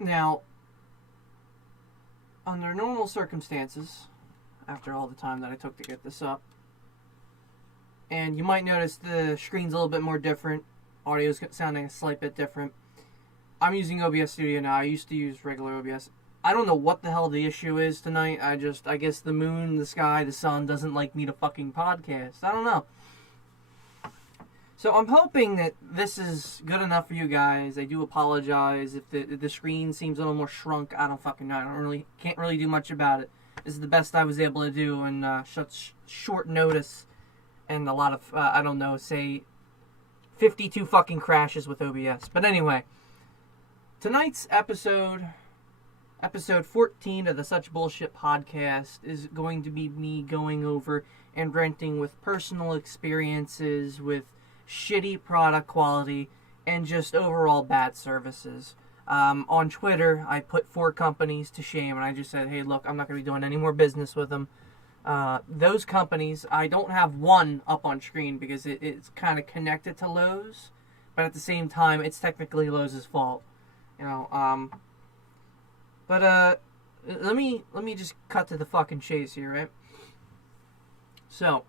Now, under normal circumstances, after all the time that I took to get this up, and you might notice the screen's a little bit more different, audio's sounding a slight bit different. I'm using OBS Studio now. I used to use regular OBS. I don't know what the hell the issue is tonight. I guess the moon, the sky, the sun doesn't like me to fucking podcast. I don't know. So I'm hoping that this is good enough for you guys. I do apologize if the screen seems a little more shrunk. I don't fucking know. Can't really do much about it. This is the best I was able to do in such short notice and a lot of I don't know, say 52 fucking crashes with OBS. But anyway, tonight's episode 14 of the Such Bullshit podcast is going to be me going over and ranting with personal experiences with shitty product quality and just overall bad services. On Twitter, I put 4 companies to shame, and I just said, hey, look, I'm not going to be doing any more business with them. Those companies, I don't have one up on screen because it's kind of connected to Lowe's, but at the same time, it's technically Lowe's fault. You know, but let me just cut to the fucking chase here, right? So,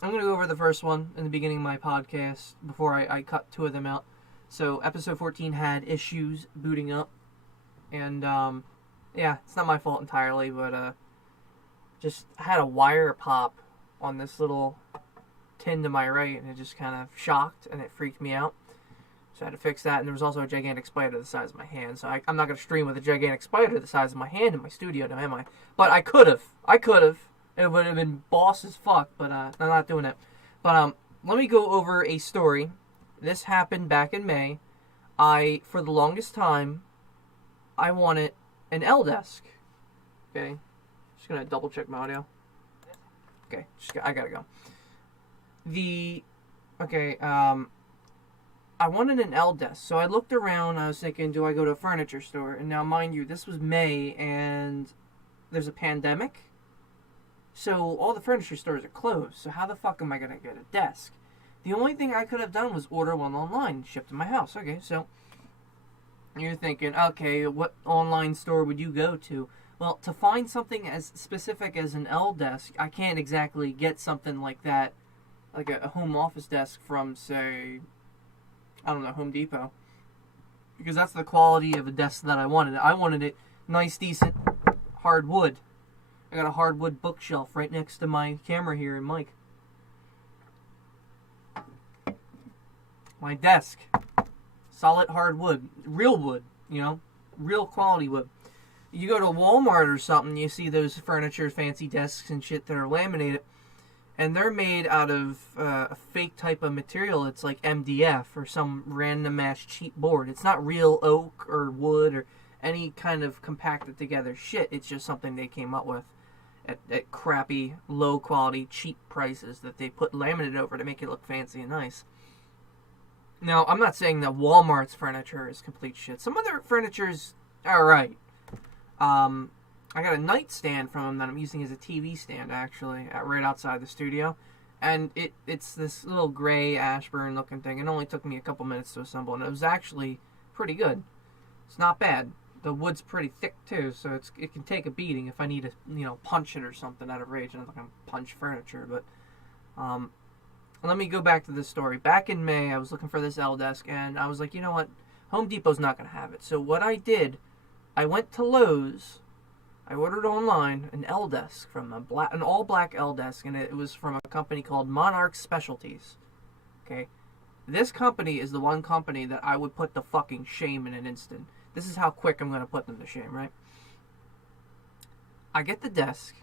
I'm going to go over the first one in the beginning of my podcast before I cut 2 of them out. So, episode 14 had issues booting up. And, yeah, it's not my fault entirely, but, just had a wire pop on this little tin to my right, and it just kind of shocked, and it freaked me out. So, I had to fix that, and there was also a gigantic spider the size of my hand. So, I'm not going to stream with a gigantic spider the size of my hand in my studio now, am I? But I could have. It would have been boss as fuck, but I'm not doing it. But let me go over a story. This happened back in May. For the longest time, I wanted an L desk. Okay, just gonna double check my audio. Okay, I gotta go. I wanted an L desk, so I looked around. I was thinking, do I go to a furniture store? And now, mind you, this was May, and there's a pandemic. So all the furniture stores are closed. So how the fuck am I going to get a desk? The only thing I could have done was order one online, shipped to my house. Okay, so you're thinking, okay, what online store would you go to? Well, to find something as specific as an L desk, I can't exactly get something like that, like a home office desk from, say, I don't know, Home Depot. Because that's the quality of a desk that I wanted. I wanted it nice, decent, hardwood. I got a hardwood bookshelf right next to my camera here and mic. My desk. Solid hardwood. Real wood, you know? Real quality wood. You go to Walmart or something, you see those furniture, fancy desks and shit that are laminated. And they're made out of a fake type of material. It's like MDF or some random ass cheap board. It's not real oak or wood or any kind of compacted together shit. It's just something they came up with at crappy, low quality, cheap prices that they put laminate over to make it look fancy and nice. Now, I'm not saying that Walmart's furniture is complete shit. Some of their furniture's alright. I got a nightstand from them that I'm using as a TV stand, actually, right outside the studio. And it's this little gray Ashburn looking thing. It only took me a couple minutes to assemble, and it was actually pretty good. It's not bad. The wood's pretty thick too, so it can take a beating if I need to, punch it or something out of rage. I'm not gonna punch furniture, but let me go back to this story. Back in May, I was looking for this L desk, and I was like, you know what, Home Depot's not gonna have it. So what I did, I went to Lowe's. I ordered online an L desk from an all black L desk, and it was from a company called Monarch Specialties. Okay, this company is the one company that I would put to fucking shame in an instant. This is how quick I'm going to put them to shame, right? I get the desk.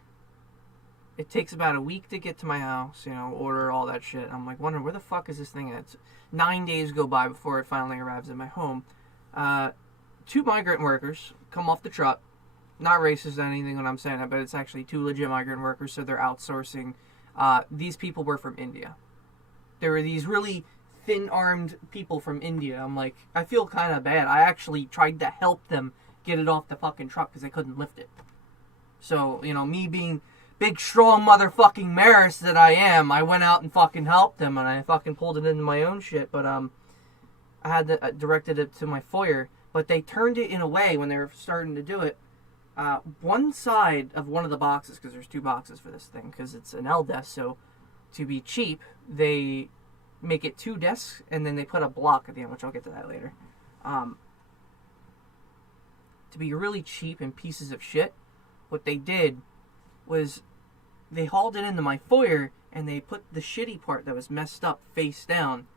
It takes about a week to get to my house, order all that shit. I'm like, wondering, where the fuck is this thing at? 9 days go by before it finally arrives at my home. 2 migrant workers come off the truck. Not racist or anything when I'm saying that, but it's actually 2 legit migrant workers, so they're outsourcing. These people were from India. There were these really thin-armed people from India. I'm like, I feel kind of bad. I actually tried to help them get it off the fucking truck because they couldn't lift it. So, me being big, strong motherfucking Maris that I am, I went out and fucking helped them, and I fucking pulled it into my own shit, but I had directed it to my foyer. but they turned it in a way when they were starting to do it. One side of one of the boxes, because there's 2 boxes for this thing, because it's an L desk, so to be cheap, they make it 2 desks, and then they put a block at the end, which I'll get to that later. To be really cheap and pieces of shit, what they did was they hauled it into my foyer, and they put the shitty part that was messed up face down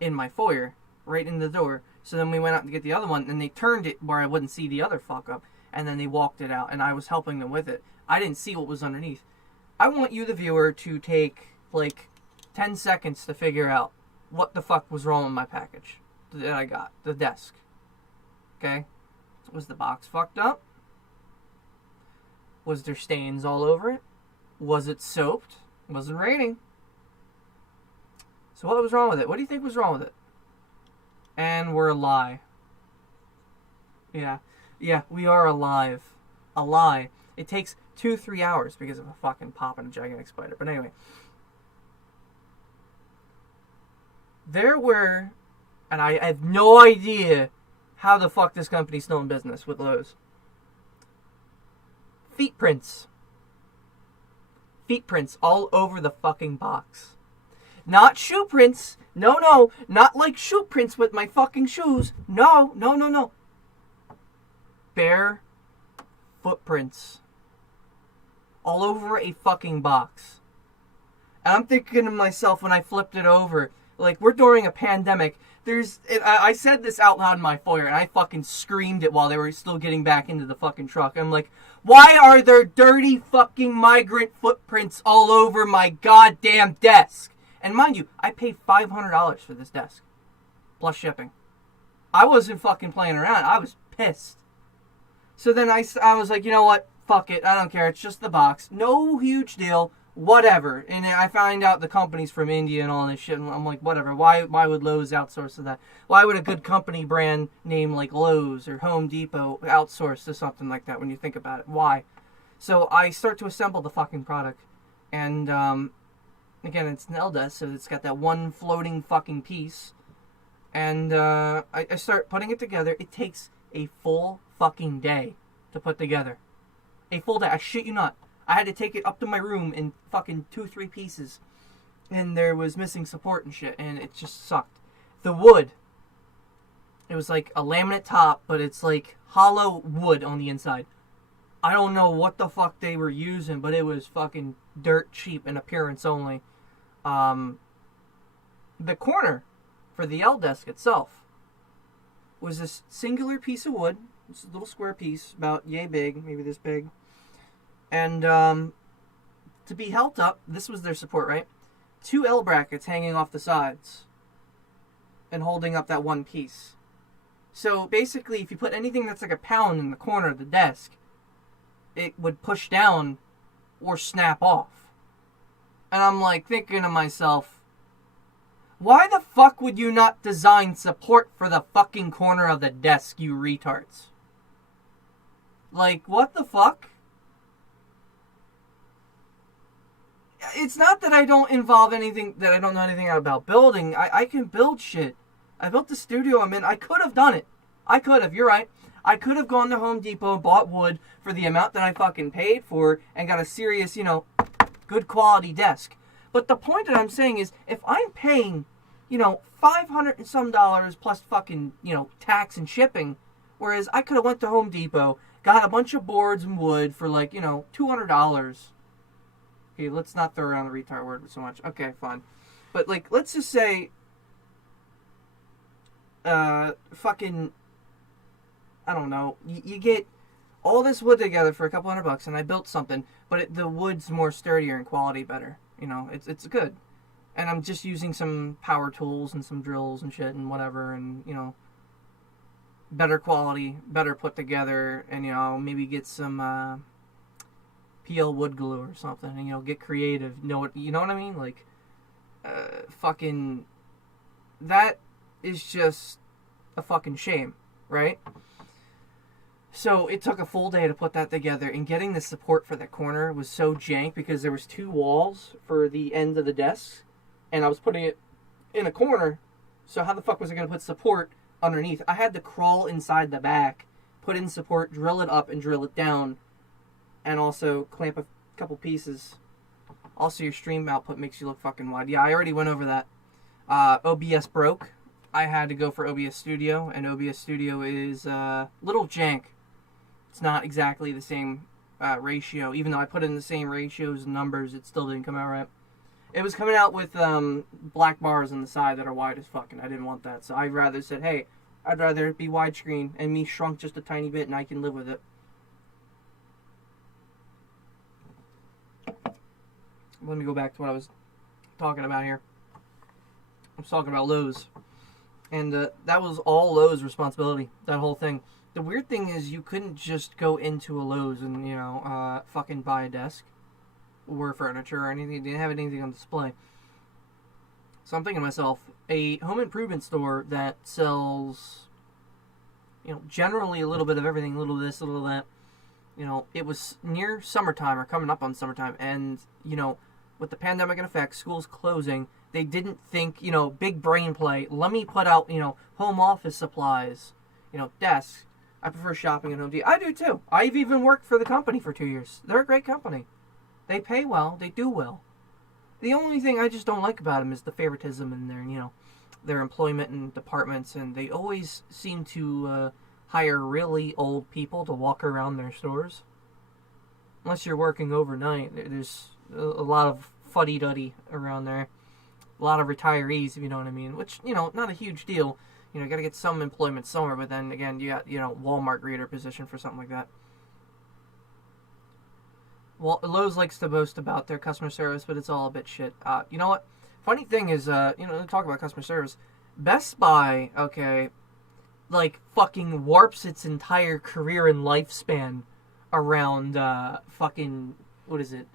in my foyer, right in the door. So then we went out to get the other one, and they turned it where I wouldn't see the other fuck up, and then they walked it out, and I was helping them with it. I didn't see what was underneath. I want you, the viewer, to take, 10 seconds to figure out what the fuck was wrong with my package that I got, the desk. Okay? Was the box fucked up? Was there stains all over it? Was it soaped? It wasn't raining. So what was wrong with it? What do you think was wrong with it? And we're a lie. Yeah, we are alive. A lie. It takes 2-3 hours because of a fucking pop and a gigantic spider. But anyway. There were, and I have no idea how the fuck this company's still in business with Lowe's. Feet prints. Feet prints all over the fucking box. Not shoe prints. No. Not like shoe prints with my fucking shoes. No. Bare footprints. All over a fucking box. And I'm thinking to myself when I flipped it over, we're during a pandemic. I said this out loud in my foyer, and I fucking screamed it while they were still getting back into the fucking truck. I'm like, why are there dirty fucking migrant footprints all over my goddamn desk? And mind you, I paid $500 for this desk, plus shipping. I wasn't fucking playing around. I was pissed. So then I was like, you know what? Fuck it. I don't care. It's just the box. No huge deal. Whatever. And I find out the company's from India and all this shit, and I'm like, whatever. Why would Lowe's outsource to that? Why would a good company brand name like Lowe's or Home Depot outsource to something like that when you think about it? Why? So I start to assemble the fucking product. And, again, it's an L desk, so it's got that one floating fucking piece. And I start putting it together. It takes a full fucking day to put together. A full day. I shit you not. I had to take it up to my room in fucking 2-3 pieces. And there was missing support and shit. And it just sucked. The wood. It was like a laminate top, but it's like hollow wood on the inside. I don't know what the fuck they were using, but it was fucking dirt cheap in appearance only. The corner for the L desk itself was this singular piece of wood. It's a little square piece, about yay big, maybe this big. And to be held up, this was their support, right? 2 L brackets hanging off the sides and holding up that one piece. So basically, if you put anything that's like a pound in the corner of the desk, it would push down or snap off. And I'm like thinking to myself, why the fuck would you not design support for the fucking corner of the desk, you retards? Like, what the fuck? It's not that I don't involve anything, that I don't know anything about building. I can build shit. I built the studio I'm in. I could have done it. I could have, you're right. I could have gone to Home Depot and bought wood for the amount that I fucking paid for and got a serious, good quality desk. But the point that I'm saying is, if I'm paying, $500 and some plus fucking, tax and shipping, whereas I could have went to Home Depot, got a bunch of boards and wood for $200. Okay, let's not throw around the retard word so much. Okay, fine. But, let's just say, fucking, I don't know, you get all this wood together for a couple $100, and I built something, but the wood's more sturdier and quality better. It's good. And I'm just using some power tools and some drills and shit and whatever, and, better quality, better put together, and, maybe get some, PL wood glue or something, and, get creative. You know what I mean? Fucking, that is just a fucking shame, right? So it took a full day to put that together, and getting the support for the corner was so jank because there was 2 walls for the end of the desk, and I was putting it in a corner, so how the fuck was I going to put support underneath. I had to crawl inside the back, put in support, drill it up, and drill it down, and also clamp a couple pieces. Also, your stream output makes you look fucking wide. Yeah, I already went over that. OBS broke. I had to go for OBS Studio, and OBS Studio is little jank. It's not exactly the same ratio. Even though I put in the same ratios and numbers, it still didn't come out right. It was coming out with black bars on the side that are wide as fuck, and I didn't want that. So I rather said, hey, I'd rather it be widescreen, and me shrunk just a tiny bit, and I can live with it. Let me go back to what I was talking about here. I was talking about Lowe's. And that was all Lowe's responsibility, that whole thing. The weird thing is you couldn't just go into a Lowe's and, fucking buy a desk or furniture or anything. They didn't have anything on display. So I'm thinking to myself, a home improvement store that sells, generally a little bit of everything, a little of this, a little of that. It was near summertime or coming up on summertime. And, with the pandemic in effect, schools closing, they didn't think, big brain play. Let me put out, home office supplies, desks. I prefer shopping at Home Depot. I do too. I've even worked for the company for 2 years. They're a great company. They pay well. They do well. The only thing I just don't like about them is the favoritism in their employment and departments, and they always seem to hire really old people to walk around their stores. Unless you're working overnight, there's a lot of fuddy-duddy around there. A lot of retirees, if you know what I mean. Which, not a huge deal. You got to get some employment somewhere, but then, again, you got, Walmart greeter position for something like that. Well, Lowe's likes to boast about their customer service, but it's all a bit shit. You know what? Funny thing is, talk about customer service. Best Buy, okay, fucking warps its entire career and lifespan around, what is it?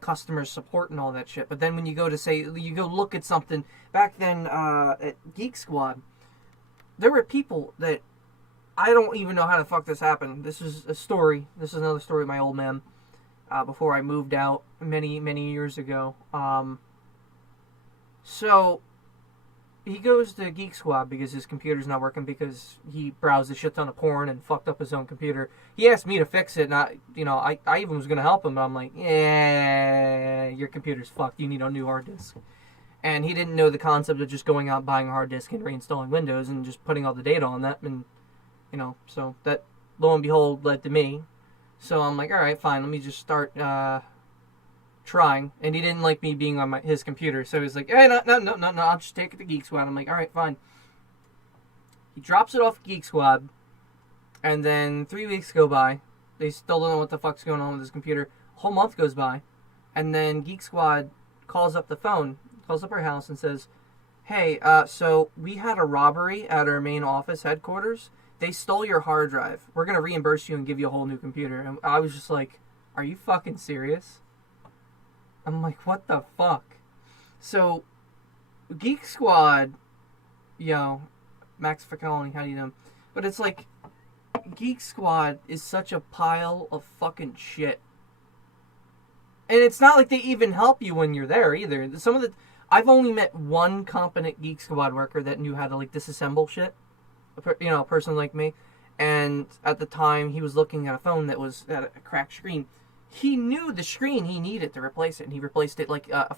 Customer support and all that shit. But then when you go look at something, back then at Geek Squad, there were people that, I don't even know how the fuck this happened. This is a story. This is another story of my old man, before I moved out many, many years ago. So, he goes to Geek Squad because his computer's not working because he browsed a shit ton of porn and fucked up his own computer. He asked me to fix it, and I even was going to help him, but I'm like, yeah, your computer's fucked. You need a new hard disk. And he didn't know the concept of just going out, buying a hard disk and reinstalling Windows and just putting all the data on that. And, so that, lo and behold, led to me. So I'm like, all right, fine, let me just start trying. And he didn't like me being on his computer, so he's like, hey, no, I'll just take it to Geek Squad. I'm like, all right, fine. He drops it off Geek Squad, and then 3 weeks go by. They still don't know what the fuck's going on with his computer. A whole month goes by, and then Geek Squad calls up our house and says, hey, so we had a robbery at our main office headquarters. They stole your hard drive. We're going to reimburse you and give you a whole new computer. And I was just like, are you fucking serious? I'm like, what the fuck? So, Geek Squad, Max Ficaloni, how do you know? But it's like, Geek Squad is such a pile of fucking shit. And it's not like they even help you when you're there either. I've only met one competent Geek Squad worker that knew how to disassemble shit. A person like me. And at the time, he was looking at a phone that was at a cracked screen. He knew the screen he needed to replace it, and he replaced it like a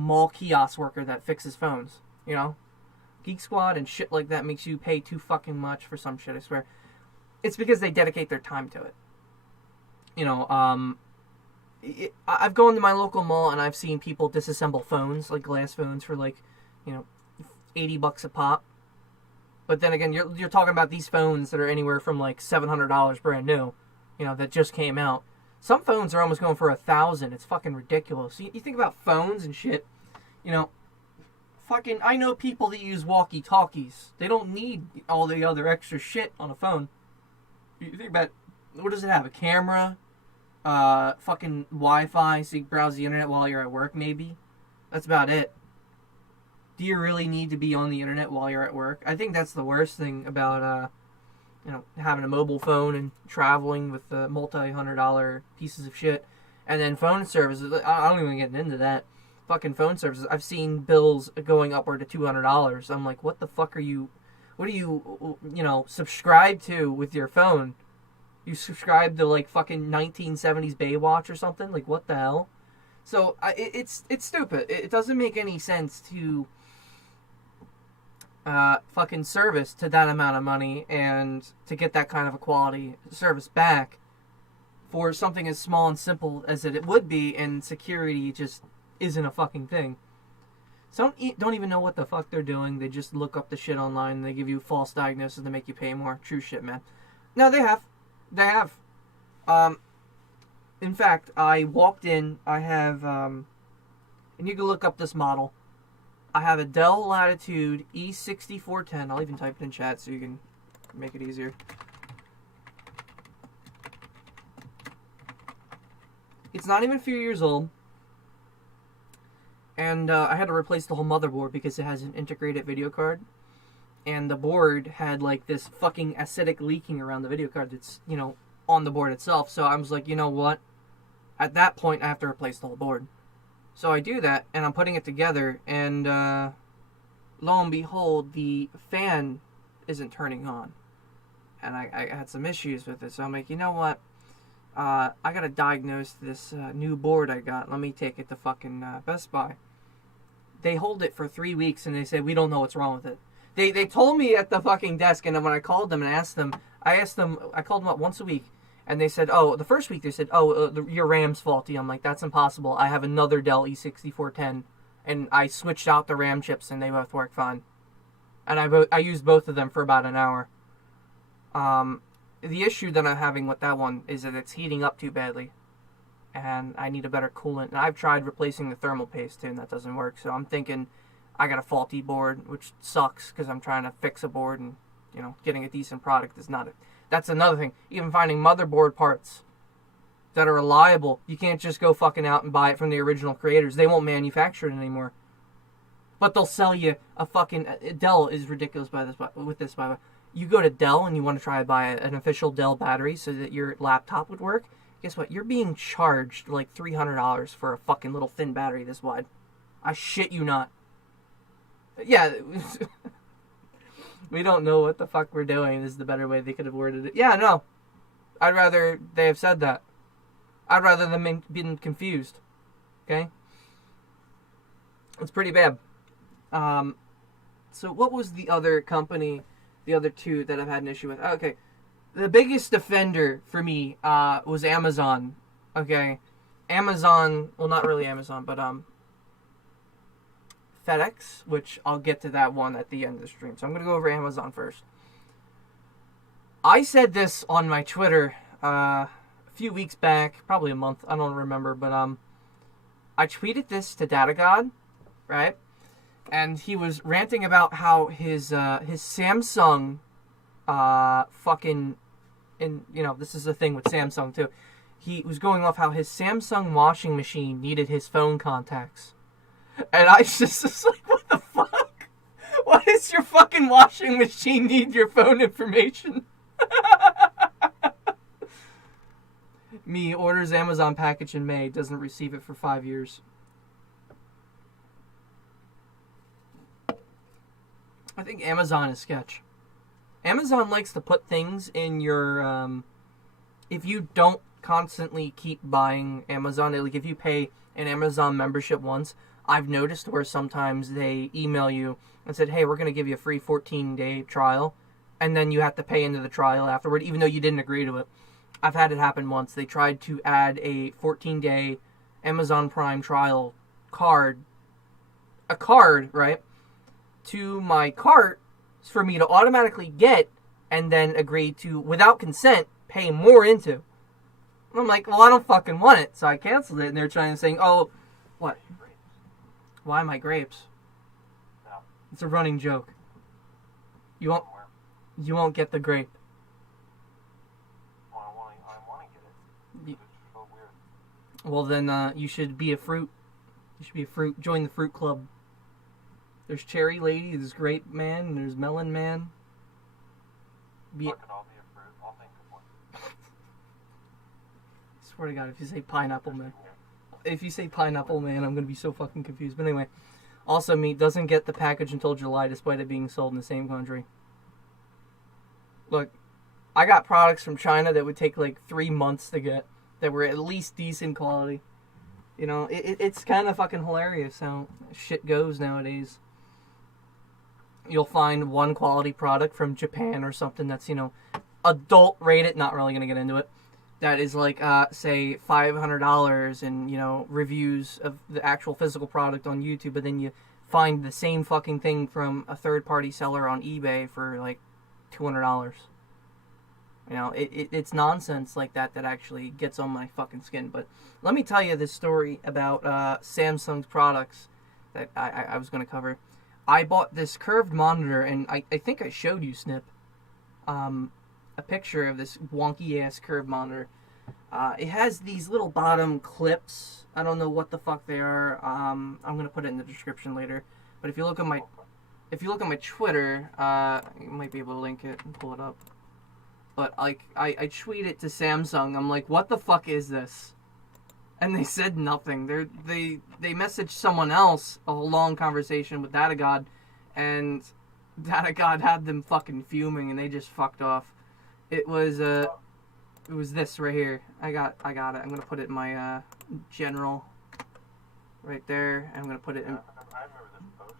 mall kiosk worker that fixes phones. Geek Squad and shit like that makes you pay too fucking much for some shit, I swear. It's because they dedicate their time to it. I've gone to my local mall and I've seen people disassemble phones, like glass phones, for $80 a pop. But then again, you're talking about these phones that are anywhere from $700 brand new, that just came out. Some phones are almost going for $1,000. It's fucking ridiculous. You think about phones and shit, I know people that use walkie-talkies. They don't need all the other extra shit on a phone. You think about, what does it have? A camera? Fucking Wi-Fi so you can browse the internet while you're at work, maybe? That's about it. Do you really need to be on the internet while you're at work? I think that's the worst thing about, having a mobile phone and traveling with multi-$100 pieces of shit. And then phone services. I don't even get into that. Fucking phone services. I've seen bills going upward to $200. I'm like, what the fuck are you... What do you, subscribe to with your phone? You subscribe to, like, fucking 1970s Baywatch or something? Like, what the hell? So, it's stupid. It doesn't make any sense to fucking service to that amount of money and to get that kind of a quality service back for something as small and simple as it would be, and security just isn't a fucking thing. Some don't even know what the fuck they're doing. They just look up the shit online and they give you false diagnosis to make you pay more. True shit, man. No, they have. They have. In fact, I walked in. I have, and you can look up this model. I have a Dell Latitude E6410. I'll even type it in chat so you can make it easier. It's not even a few years old. And I had to replace the whole motherboard because it has an integrated video card. And the board had, like, this fucking acidic leaking around the video card that's, on the board itself. So I was like, you know what? At that point, I have to replace the whole board. So I do that, and I'm putting it together, and lo and behold, the fan isn't turning on. And I had some issues with it, so I'm like, you know what? I gotta diagnose this new board I got. Let me take it to fucking Best Buy. They hold it for 3 weeks, and they say, we don't know what's wrong with it. They told me at the fucking desk, and then when I called them and I called them up once a week, and they said, the first week they said, your RAM's faulty. I'm like, that's impossible. I have another Dell E6410, and I switched out the RAM chips, and they both work fine. And I used both of them for about an hour. The issue that I'm having with that one is that it's heating up too badly, and I need a better coolant. And I've tried replacing the thermal paste too, and that doesn't work. So I'm thinking I got a faulty board, which sucks because I'm trying to fix a board, and getting a decent product is not. That's another thing. Even finding motherboard parts that are reliable, you can't just go fucking out and buy it from the original creators. They won't manufacture it anymore. But they'll sell you a fucking... Dell is ridiculous with this, by the way. You go to Dell and you want to try to buy an official Dell battery so that your laptop would work. Guess what? You're being charged like $300 for a fucking little thin battery this wide. I shit you not. Yeah. We don't know what the fuck we're doing is the better way they could have worded it. Yeah, no. I'd rather they have said that. I'd rather them been confused. Okay? It's pretty bad. So what was the other company, the other two that I've had an issue with? Okay. The biggest offender for me was Amazon. Okay? Amazon, well, not really Amazon, but Fedex, which I'll get to that one at the end of the stream. So I'm going to go over Amazon first. I said this on my Twitter a few weeks back, probably a month, I don't remember, but I tweeted this to Data God, right? And he was ranting about how his Samsung this is the thing with Samsung too. He was going off how his Samsung washing machine needed his phone contacts. And I just was like, what the fuck? Why does your fucking washing machine need your phone information? Me orders Amazon package in May, doesn't receive it for 5 years. I think Amazon is sketch. Amazon likes to put things in your, if you don't constantly keep buying Amazon, like if you pay an Amazon membership once, I've noticed where sometimes they email you and said, hey, we're going to give you a free 14-day trial, and then you have to pay into the trial afterward, even though you didn't agree to it. I've had it happen once. They tried to add a 14-day Amazon Prime trial card, right, to my cart for me to automatically get and then agree to, without consent, pay more into. And I'm like, well, I don't fucking want it, so I canceled it, and they're trying to say, oh, what? Why my grapes? No. It's a running joke. You won't get the grape. Well, I want to get it. It's so weird. Well, then you should be a fruit. You should be a fruit. Join the fruit club. There's cherry lady, there's grape man, and there's melon man. Fuck it, I'll be a fruit. I'll think of one. Swear to God, if you say pineapple man. If you say pineapple man, I'm going to be so fucking confused. But anyway, also meat doesn't get the package until July despite it being sold in the same country. Look, I got products from China that would take like 3 months to get that were at least decent quality. You know, it's kind of fucking hilarious how shit goes nowadays. You'll find one quality product from Japan or something that's, adult rated, not really going to get into it, that is like, say, $500 and, reviews of the actual physical product on YouTube, but then you find the same fucking thing from a third-party seller on eBay for like $200. It's nonsense like that actually gets on my fucking skin. But let me tell you this story about Samsung's products that I was going to cover. I bought this curved monitor, and I think I showed you, Snip, a picture of this wonky-ass curved monitor. It has these little bottom clips. I don't know what the fuck they are. I'm going to put it in the description later. But if you look at my Twitter, you might be able to link it and pull it up. But like I tweeted to Samsung, I'm like, what the fuck is this? And they said nothing. They messaged someone else, a long conversation with Data God, and Data God had them fucking fuming, and they just fucked off. It was this right here. I got it. I'm gonna put it in my general right there. I'm gonna put it in. I remember this post.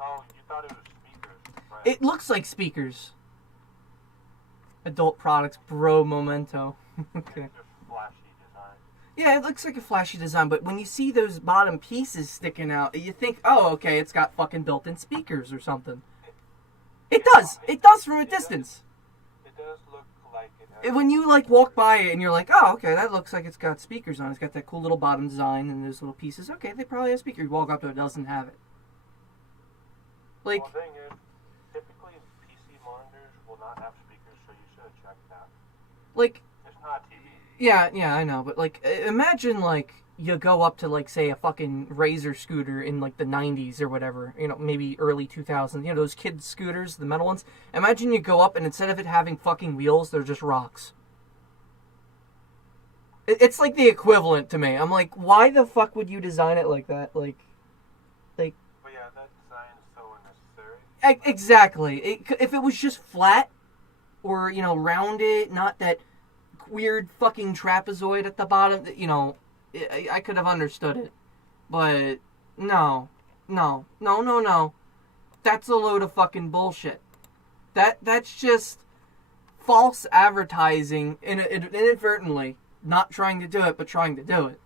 Oh, you thought it was speakers, right? It looks like speakers. Adult products, bro, memento. Okay. It's a flashy design. Yeah, it looks like a flashy design, but when you see those bottom pieces sticking out, you think, oh, okay, it's got fucking built-in speakers or something. It does. It does from a distance. It does look like it has... When you, like, walk by it and you're like, oh, okay, that looks like it's got speakers on it. It's got that cool little bottom design and those little pieces. Okay, they probably have speakers. You walk up to it, doesn't have it. Like... Well, the thing is, typically PC monitors will not have speakers, so you should check that. Like... It's not TV. Yeah, I know, but, like, imagine, like, you go up to, like, say, a fucking Razor scooter in, like, the 90s or whatever, maybe early 2000s, those kid scooters, the metal ones. Imagine you go up and instead of it having fucking wheels, they're just rocks. It's, like, the equivalent to me. I'm like, why the fuck would you design it like that? Like... But yeah, that design is so unnecessary. Exactly. If it was just flat, or, rounded, not that weird fucking trapezoid at the bottom, I could have understood it. But no. That's a load of fucking bullshit. That's just false advertising inadvertently. Not trying to do it, but trying to do it.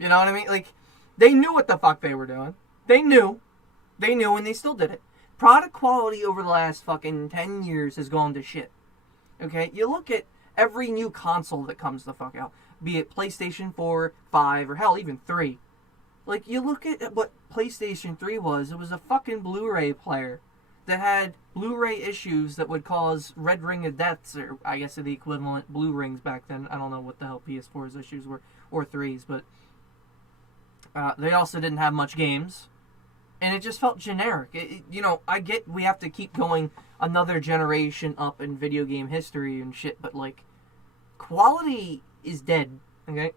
You know what I mean? Like, they knew what the fuck they were doing. They knew, and they still did it. Product quality over the last fucking 10 years has gone to shit. Okay? You look at every new console that comes the fuck out, be it PlayStation 4, 5, or hell, even 3. Like, you look at what PlayStation 3 was, it was a fucking Blu-ray player that had Blu-ray issues that would cause red ring of deaths, or I guess the equivalent blue rings back then. I don't know what the hell PS4's issues were, or 3's, but they also didn't have much games. And it just felt generic. I get we have to keep going another generation up in video game history and shit, but, like, quality is dead, okay?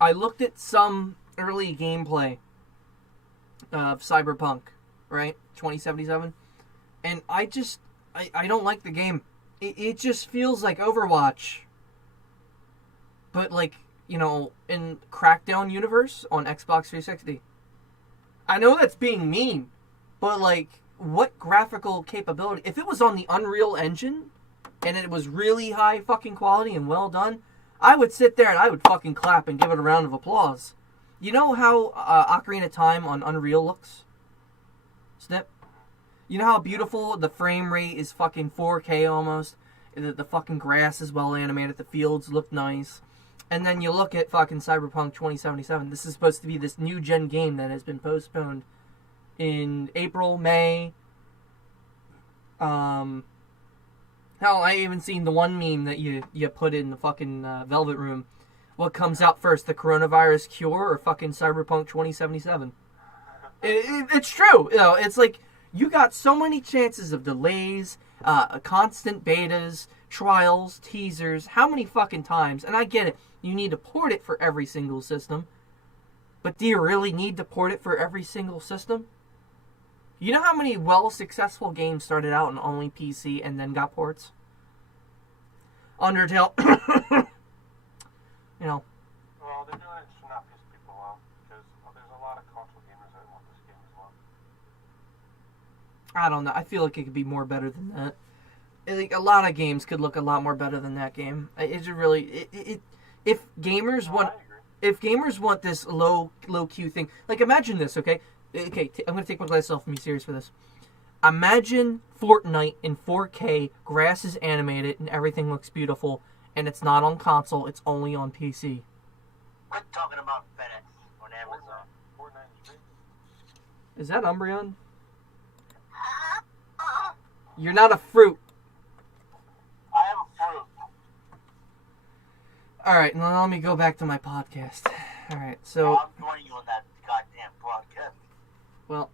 I looked at some early gameplay of Cyberpunk, right? 2077. And I don't like the game. It just feels like Overwatch. But, like, in Crackdown universe on Xbox 360. I know that's being mean, but, like, what graphical capability? If it was on the Unreal Engine, and it was really high fucking quality and well done, I would sit there and I would fucking clap and give it a round of applause. You know how Ocarina of Time on Unreal looks? Snip? You know how beautiful the frame rate is, fucking 4K almost? The fucking grass is well animated, the fields look nice. And then you look at fucking Cyberpunk 2077. This is supposed to be this new gen game that has been postponed in April, May. Hell, I even seen the one meme that you put in the fucking Velvet Room. What comes out first, the coronavirus cure or fucking Cyberpunk 2077? It's true. It's like you got so many chances of delays, constant betas, trials, teasers. How many fucking times? And I get it. You need to port it for every single system. But do you really need to port it for every single system? You know how many successful games started out on only PC and then got ports? Undertale. You know. Well, they're doing it to not piss people off because there's a lot of console gamers that want this game as well. I don't know. I feel like it could be more better than that. Like, a lot of games could look a lot more better than that game. It's really if gamers want this low Q thing, like imagine this, okay? Okay, I'm gonna take my glasses off and be serious for this. Imagine Fortnite in 4K, grass is animated, and everything looks beautiful, and it's not on console, it's only on PC. Quit talking about Fedex on Amazon. Fortnite is free. Is that Umbreon? You're not a fruit. I am a fruit. Alright, now let me go back to my podcast. Alright, so... I'm joining you on that goddamn podcast. Well,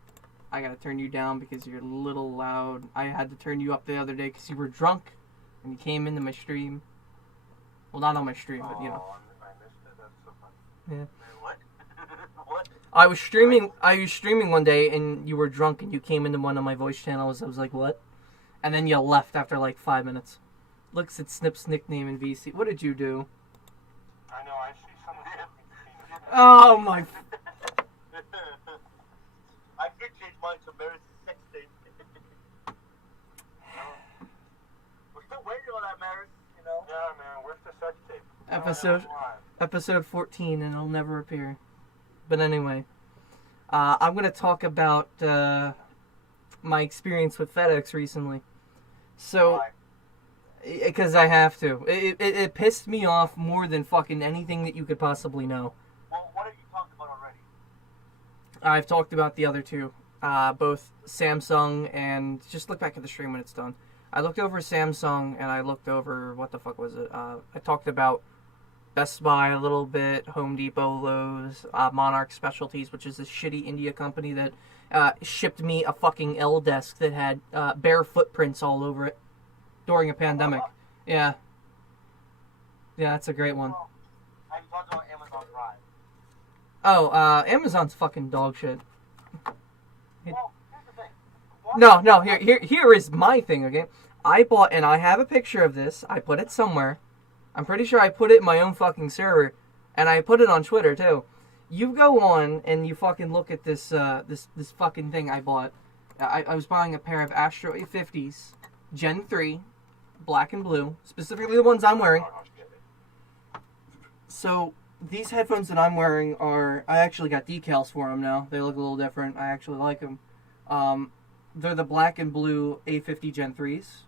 I gotta turn you down because you're a little loud. I had to turn you up the other day because you were drunk and you came into my stream. Well, not on my stream, but you know. I missed it. That's so funny. Yeah. What? What? I was streaming one day and you were drunk and you came into one of my voice channels. I was like, what? And then you left after like 5 minutes. Looks at Snip's nickname in VC. What did you do? I know. I see some of them. Oh my... I could change mine to Mary's sex tape. We're still waiting on that, Mary. You know. Yeah, man. Where's the sex tape? Episode 14, and it'll never appear. But anyway, I'm gonna talk about my experience with Fedex recently. So, because I have to, it pissed me off more than fucking anything that you could possibly know. Well, what have you talked about already? I've talked about the other two, both Samsung and just look back at the stream when it's done. I looked over Samsung and I looked over what the fuck was it? I talked about Best Buy a little bit, Home Depot, Lowe's, Monarch Specialties, which is a shitty India company that shipped me a fucking L desk that had bare footprints all over it during a pandemic. Yeah. Yeah, that's a great one. Have you talked about Amazon Prime? Oh, Amazon's fucking dog shit. Well, here's the thing. No, here is my thing, okay? I bought, and I have a picture of this. I put it somewhere. I'm pretty sure I put it in my own fucking server, and I put it on Twitter too. You go on and you fucking look at this this fucking thing I bought. I was buying a pair of Astro A50s, Gen 3, black and blue, specifically the ones I'm wearing. So these headphones that I'm wearing I actually got decals for them now. They look a little different. I actually like them. They're the black and blue A50 Gen 3s.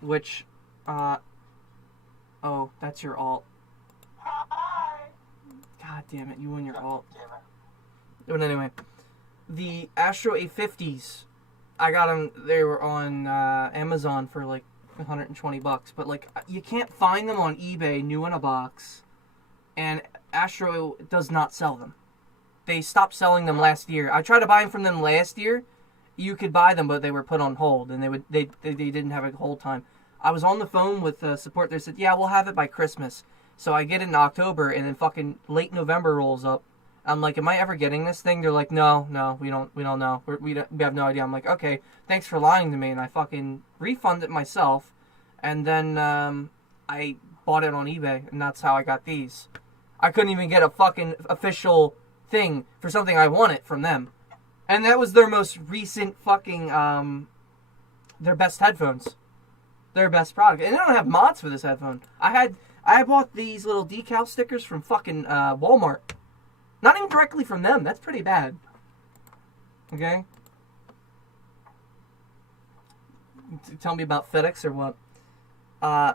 Which, oh, that's your alt. God damn it, you and your alt. But anyway, the Astro A50s, I got them, they were on Amazon for like $120, but like, you can't find them on eBay new in a box, and Astro does not sell them. They stopped selling them last year. I tried to buy them from them last year. You could buy them, but they were put on hold, and they didn't have a hold time. I was on the phone with support. They said, yeah, we'll have it by Christmas. So I get it in October, and then fucking late November rolls up. I'm like, am I ever getting this thing? They're like, no, we don't know. We have no idea. I'm like, okay, thanks for lying to me. And I fucking refund it myself. And then I bought it on eBay, and that's how I got these. I couldn't even get a fucking official thing for something I wanted from them. And that was their most recent fucking, their best headphones. Their best product. And they don't have mods for this headphone. I bought these little decal stickers from fucking Walmart. Not even directly from them. That's pretty bad. Okay? Tell me about FedEx or what? I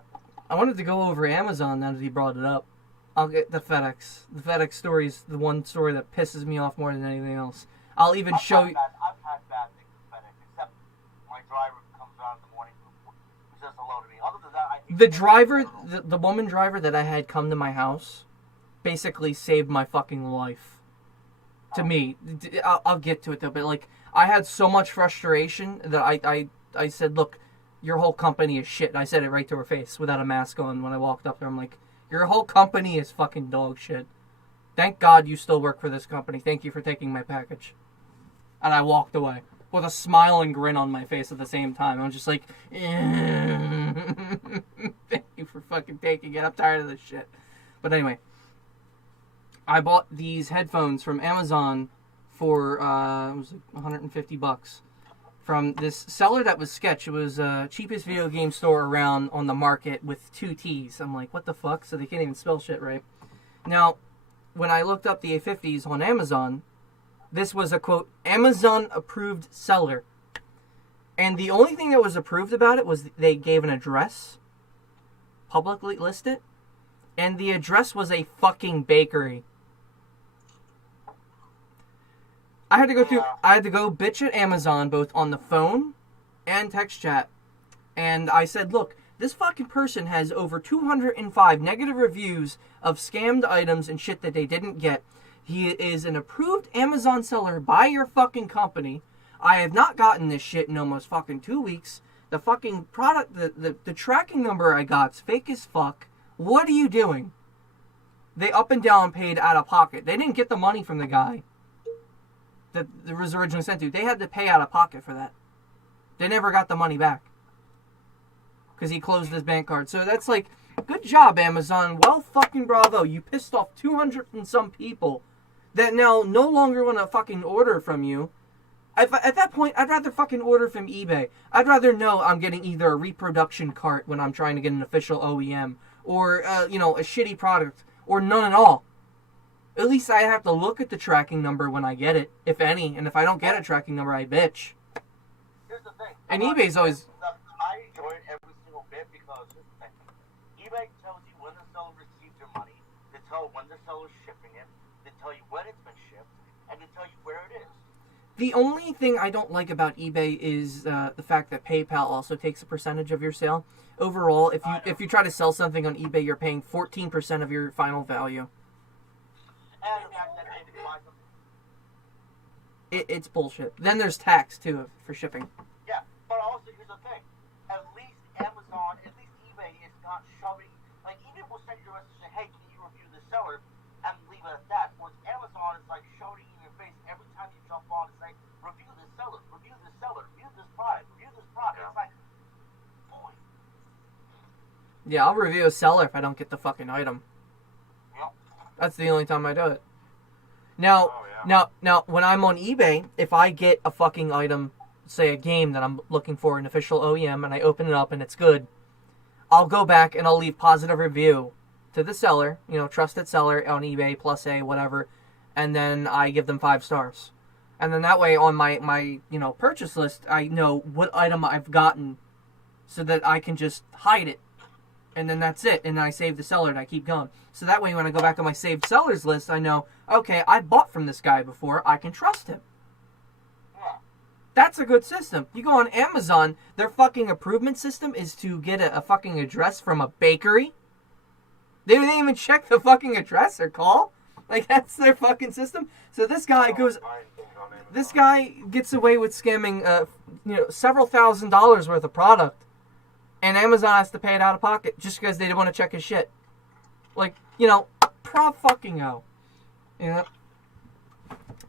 wanted to go over Amazon now that he brought it up. I'll get the FedEx. The FedEx story is the one story that pisses me off more than anything else. I'll even show you. I've had bad things with FedEx, except my driver comes out in the morning and says hello to me. Other than that, I think the driver, the woman driver that I had come to my house, basically saved my fucking life. To me, I'll get to it though. But like, I had so much frustration that I said, look, your whole company is shit. And I said it right to her face without a mask on when I walked up there. I'm like, your whole company is fucking dog shit. Thank God you still work for this company. Thank you for taking my package. And I walked away with a smile and grin on my face at the same time. I'm just like, thank you for fucking taking it. I'm tired of this shit. But anyway, I bought these headphones from Amazon for it was like $150 from this seller that was Sketch. It was cheapest video game store around on the market with 2 T's. I'm like, what the fuck? So they can't even spell shit right. Now, when I looked up the A50s on Amazon, this was a, quote, Amazon-approved seller. And the only thing that was approved about it was they gave an address, publicly listed, and the address was a fucking bakery. I had to go bitch at Amazon both on the phone and text chat. And I said, look, this fucking person has over 205 negative reviews of scammed items and shit that they didn't get. He is an approved Amazon seller by your fucking company. I have not gotten this shit in almost fucking 2 weeks. The fucking product, the tracking number I got's fake as fuck. What are you doing? They up and down paid out of pocket. They didn't get the money from the guy that was originally sent to. They had to pay out of pocket for that. They never got the money back. Because he closed his bank card. So that's like, good job, Amazon. Well fucking bravo. You pissed off 200 and some people that now no longer want to fucking order from you. At that point, I'd rather fucking order from eBay. I'd rather know I'm getting either a reproduction cart when I'm trying to get an official OEM, or, a shitty product, or none at all. At least I have to look at the tracking number when I get it, if any. And if I don't get a tracking number, I bitch. Here's the thing. And eBay's always... I enjoy it every single bit because here's the thing. eBay tells you when the seller received your money. They tell when the seller's shipping it. They tell you when it's been shipped. And they tell you where it is. The only thing I don't like about eBay is the fact that PayPal also takes a percentage of your sale. Overall, if you try to sell something on eBay, you're paying 14% of your final value. And the fact that they buy something. It's bullshit. Then there's tax, too, for shipping. Yeah, but also, here's the thing. At least Amazon, at least eBay is not shoving... Like, eBay will send you a message saying, hey, can you review the seller? And leave it at that. Whereas Amazon is, like, showing you in your face every time you jump on and say, review this seller, review this seller, review this product, review this product. Yeah. It's like, boy. Yeah, I'll review a seller if I don't get the fucking item. Yep. That's the only time I do it. Now, now, when I'm on eBay, if I get a fucking item, say a game that I'm looking for, an official OEM, and I open it up and it's good, I'll go back and I'll leave positive review to the seller, trusted seller on eBay, plus A, whatever, and then I give them 5 stars. And then that way on my purchase list, I know what item I've gotten so that I can just hide it. And then that's it. And then I save the seller and I keep going. So that way when I go back on my saved sellers list, I know, okay, I bought from this guy before. I can trust him. Yeah. That's a good system. You go on Amazon, their fucking approval system is to get a fucking address from a bakery. They didn't even check the fucking address or call. Like, that's their fucking system. So this guy this guy gets away with scamming, several $1,000s worth of product. And Amazon has to pay it out of pocket just because they didn't want to check his shit. Like, pro fucking o.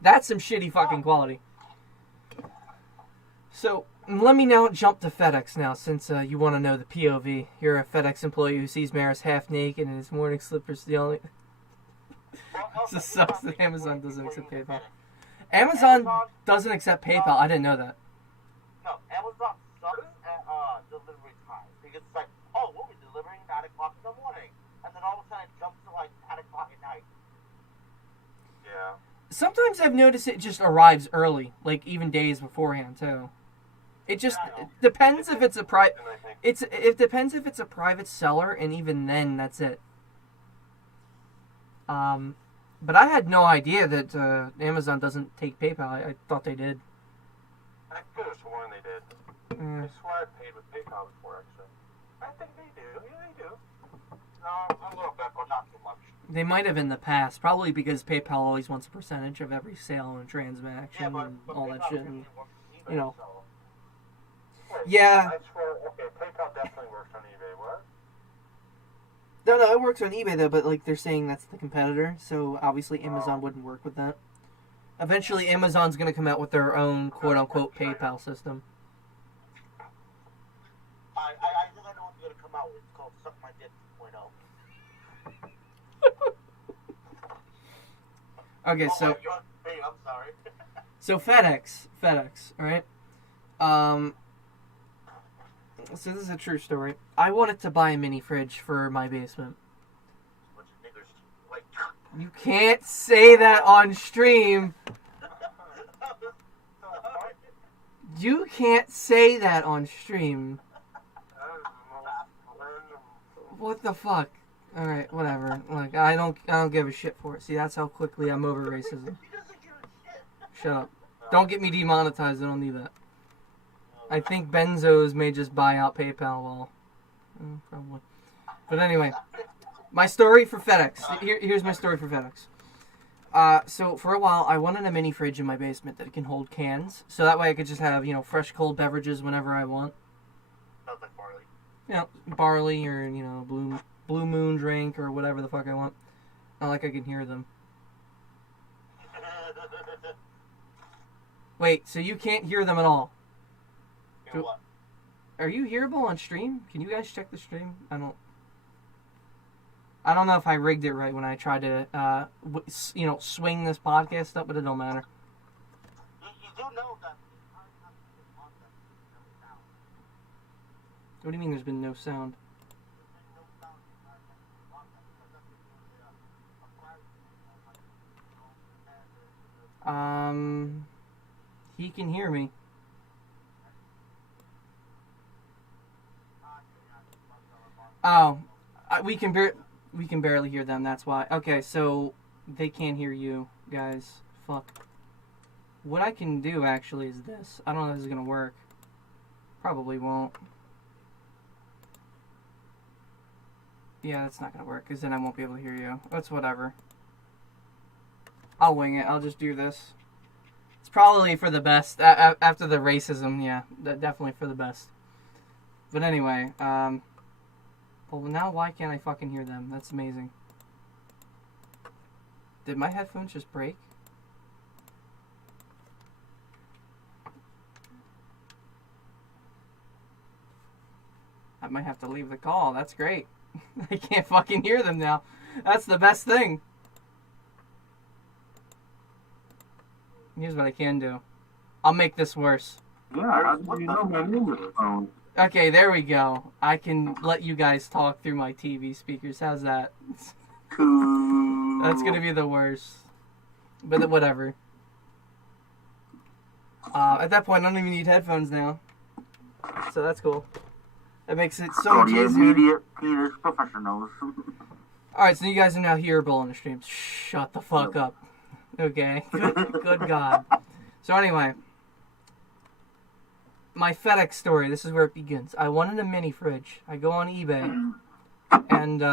That's some shitty fucking quality. So, let me now jump to Fedex now, since you want to know the POV. You're a Fedex employee who sees Maris half naked in his morning slippers yelling. This sucks that Amazon doesn't accept PayPal. Amazon doesn't accept PayPal. I didn't know that. No, Amazon sucks at delivery times. Because it's like, oh, we'll be delivering 9 o'clock in the morning. And then all of a sudden it jumps to like 10 o'clock at night. Yeah. Sometimes I've noticed it just arrives early, like even days beforehand too. It just depends if it's a it depends if it's a private seller, and even then, that's it. But I had no idea that Amazon doesn't take PayPal. I thought they did. I could have sworn they did. I swear I paid with PayPal before, actually. I think they do. Yeah, they do. No, a little bit, but not too much. They might have in the past, probably because PayPal always wants a percentage of every sale and transaction and all that shit. And, yeah. I swear, okay, PayPal definitely works on eBay. What? No, it works on eBay though, but like they're saying that's the competitor, so obviously Amazon wouldn't work with that. Eventually, Amazon's gonna come out with their own quote-unquote PayPal system. I think I know what's going to come out with. It's called Suck My Dick 2.0. Okay, so Hey, I'm sorry. so FedEx, all right. So this is a true story. I wanted to buy a mini fridge for my basement. Bunch of niggers. Like, You can't say that on stream. You can't say that on stream. What the fuck? All right, whatever. Like I don't give a shit for it. See, that's how quickly I'm over racism. Shut up. Don't get me demonetized. I don't need that. I think Benzos may just buy out PayPal. Well, probably. But anyway, my story for FedEx. Here's my story for FedEx. So for a while, I wanted a mini fridge in my basement that can hold cans, so that way I could just have fresh cold beverages whenever I want. sounds like barley. Barley or Blue Moon drink or whatever the fuck I want. Not like I can hear them. Wait, so you can't hear them at all? You know what? Are you hearable on stream? Can you guys check the stream? I don't know if I rigged it right when I tried to, swing this podcast up, but it don't matter. You do know that. What do you mean there's been no sound? He can hear me. Oh, we can barely hear them. That's why. Okay, so they can't hear you guys. Fuck. What I can do actually is this. I don't know if this is gonna work. Probably won't. Yeah, that's not gonna work because then I won't be able to hear you. That's whatever. I'll wing it. I'll just do this. It's probably for the best. After the racism, yeah, definitely for the best. But anyway, well, now why can't I fucking hear them? That's amazing. Did my headphones just break? I might have to leave the call. That's great. I can't fucking hear them now. That's the best thing. Here's what I can do. I'll make this worse. Yeah, how did you know my name was phone? Okay, there we go. I can let you guys talk through my TV speakers. How's that? Cool. That's gonna be the worst. But whatever. At that point, I don't even need headphones now. So that's cool. That makes it so much easier. Immediate penis professionals. Alright, so you guys are now hearable on the stream. Shut the fuck up. Okay. Good God. So anyway. My FedEx story. This is where it begins. I wanted a mini fridge. I go on eBay. And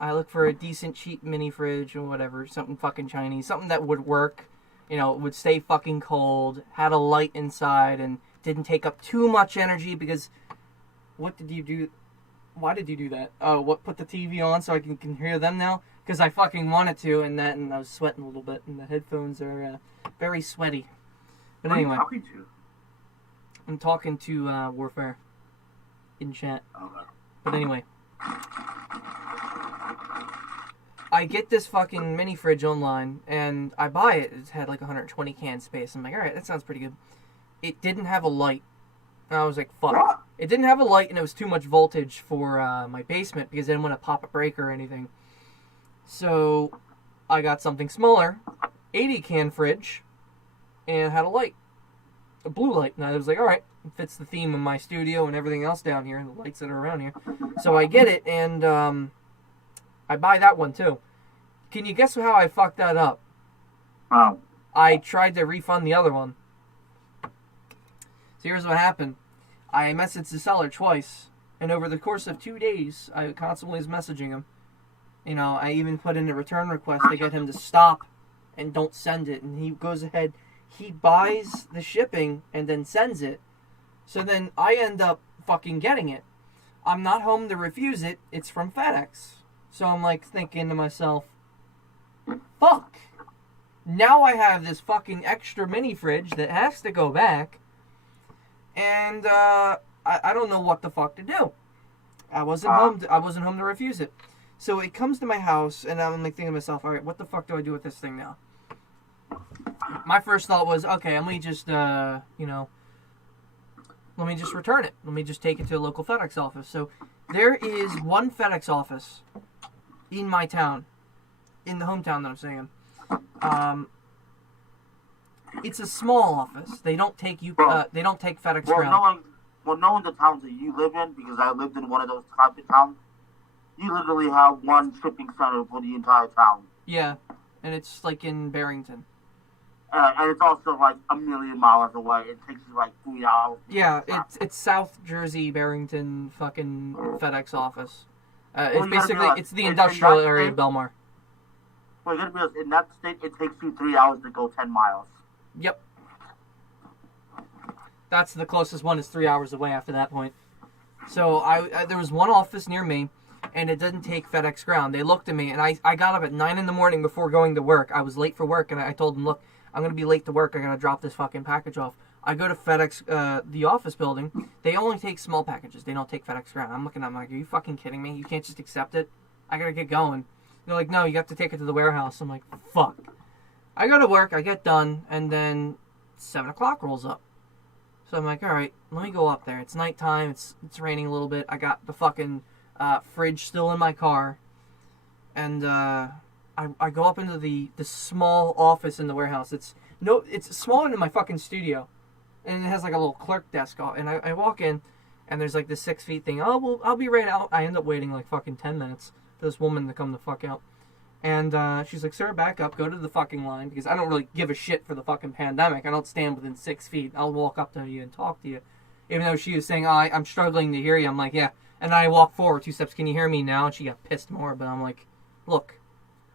I look for a decent, cheap mini fridge or whatever. Something fucking Chinese. Something that would work. Would stay fucking cold. Had a light inside. And didn't take up too much energy because... What did you do? Why did you do that? Oh, put the TV on so I can hear them now? Because I fucking wanted to, and I was sweating a little bit, and the headphones are very sweaty. But anyway. What are you talking to? I'm talking to Warfare in chat. Okay. But anyway. I get this fucking mini fridge online, and I buy it. It had like 120 can space. I'm like, alright, that sounds pretty good. It didn't have a light. And I was like, fuck. What? It didn't have a light, and it was too much voltage for my basement because I didn't want to pop a breaker or anything. So I got something smaller, 80 can fridge, and had a light. A blue light. And I was like, alright, it fits the theme of my studio and everything else down here, and the lights that are around here. So I get it, and I buy that one too. Can you guess how I fucked that up? Wow. I tried to refund the other one. So here's what happened. I messaged the seller twice, and over the course of 2 days, I constantly was messaging him. I even put in a return request to get him to stop and don't send it. And he goes ahead, he buys the shipping and then sends it. So then I end up fucking getting it. I'm not home to refuse it. It's from FedEx. So I'm like thinking to myself, fuck. now I have this fucking extra mini fridge that has to go back, and I don't know what the fuck to do. I wasn't home to refuse it. So it comes to my house, and I'm like thinking to myself, all right, what the fuck do I do with this thing now? My first thought was, okay, let me just return it. Let me just take it to a local FedEx office. So there is one FedEx office in my town, in the hometown that I'm staying in. It's a small office. They don't take they don't take FedEx ground. Knowing the towns that you live in, because I lived in one of those type of towns, you literally have one shipping center for the entire town. Yeah, and it's like in Barrington. And it's also like a million miles away. It takes you like 3 hours. Yeah, it's South Jersey, Barrington, fucking FedEx office. It's basically it's the industrial area of Belmar. Well, you gotta be honest, in that state, it takes you 3 hours to go 10 miles. Yep. That's the closest one is 3 hours away after that point. So there was one office near me, and it didn't take FedEx ground. They looked at me, and I got up at 9 in the morning before going to work. I was late for work, and I told them, look, I'm going to be late to work. I got to drop this fucking package off. I go to FedEx, the office building. They only take small packages. They don't take FedEx ground. I'm looking at them like, are you fucking kidding me? You can't just accept it? I got to get going. They're like, no, you have to take it to the warehouse. I'm like, fuck. I go to work. I get done, and then 7 o'clock rolls up. So I'm like, all right, let me go up there. It's nighttime. It's raining a little bit. I got the fucking fridge still in my car. And I go up into the small office in the warehouse. It's smaller than my fucking studio. And it has like a little clerk desk. And I walk in, and there's like this 6 feet thing. Oh, well, I'll be right out. I end up waiting like fucking 10 minutes for this woman to come the fuck out. And she's like, sir, back up, go to the fucking line, because I don't really give a shit for the fucking pandemic. I don't stand within 6 feet. I'll walk up to you and talk to you. Even though she was saying, I'm struggling to hear you. I'm like, yeah. And I walk forward 2 steps, can you hear me now? And she got pissed more, but I'm like, look,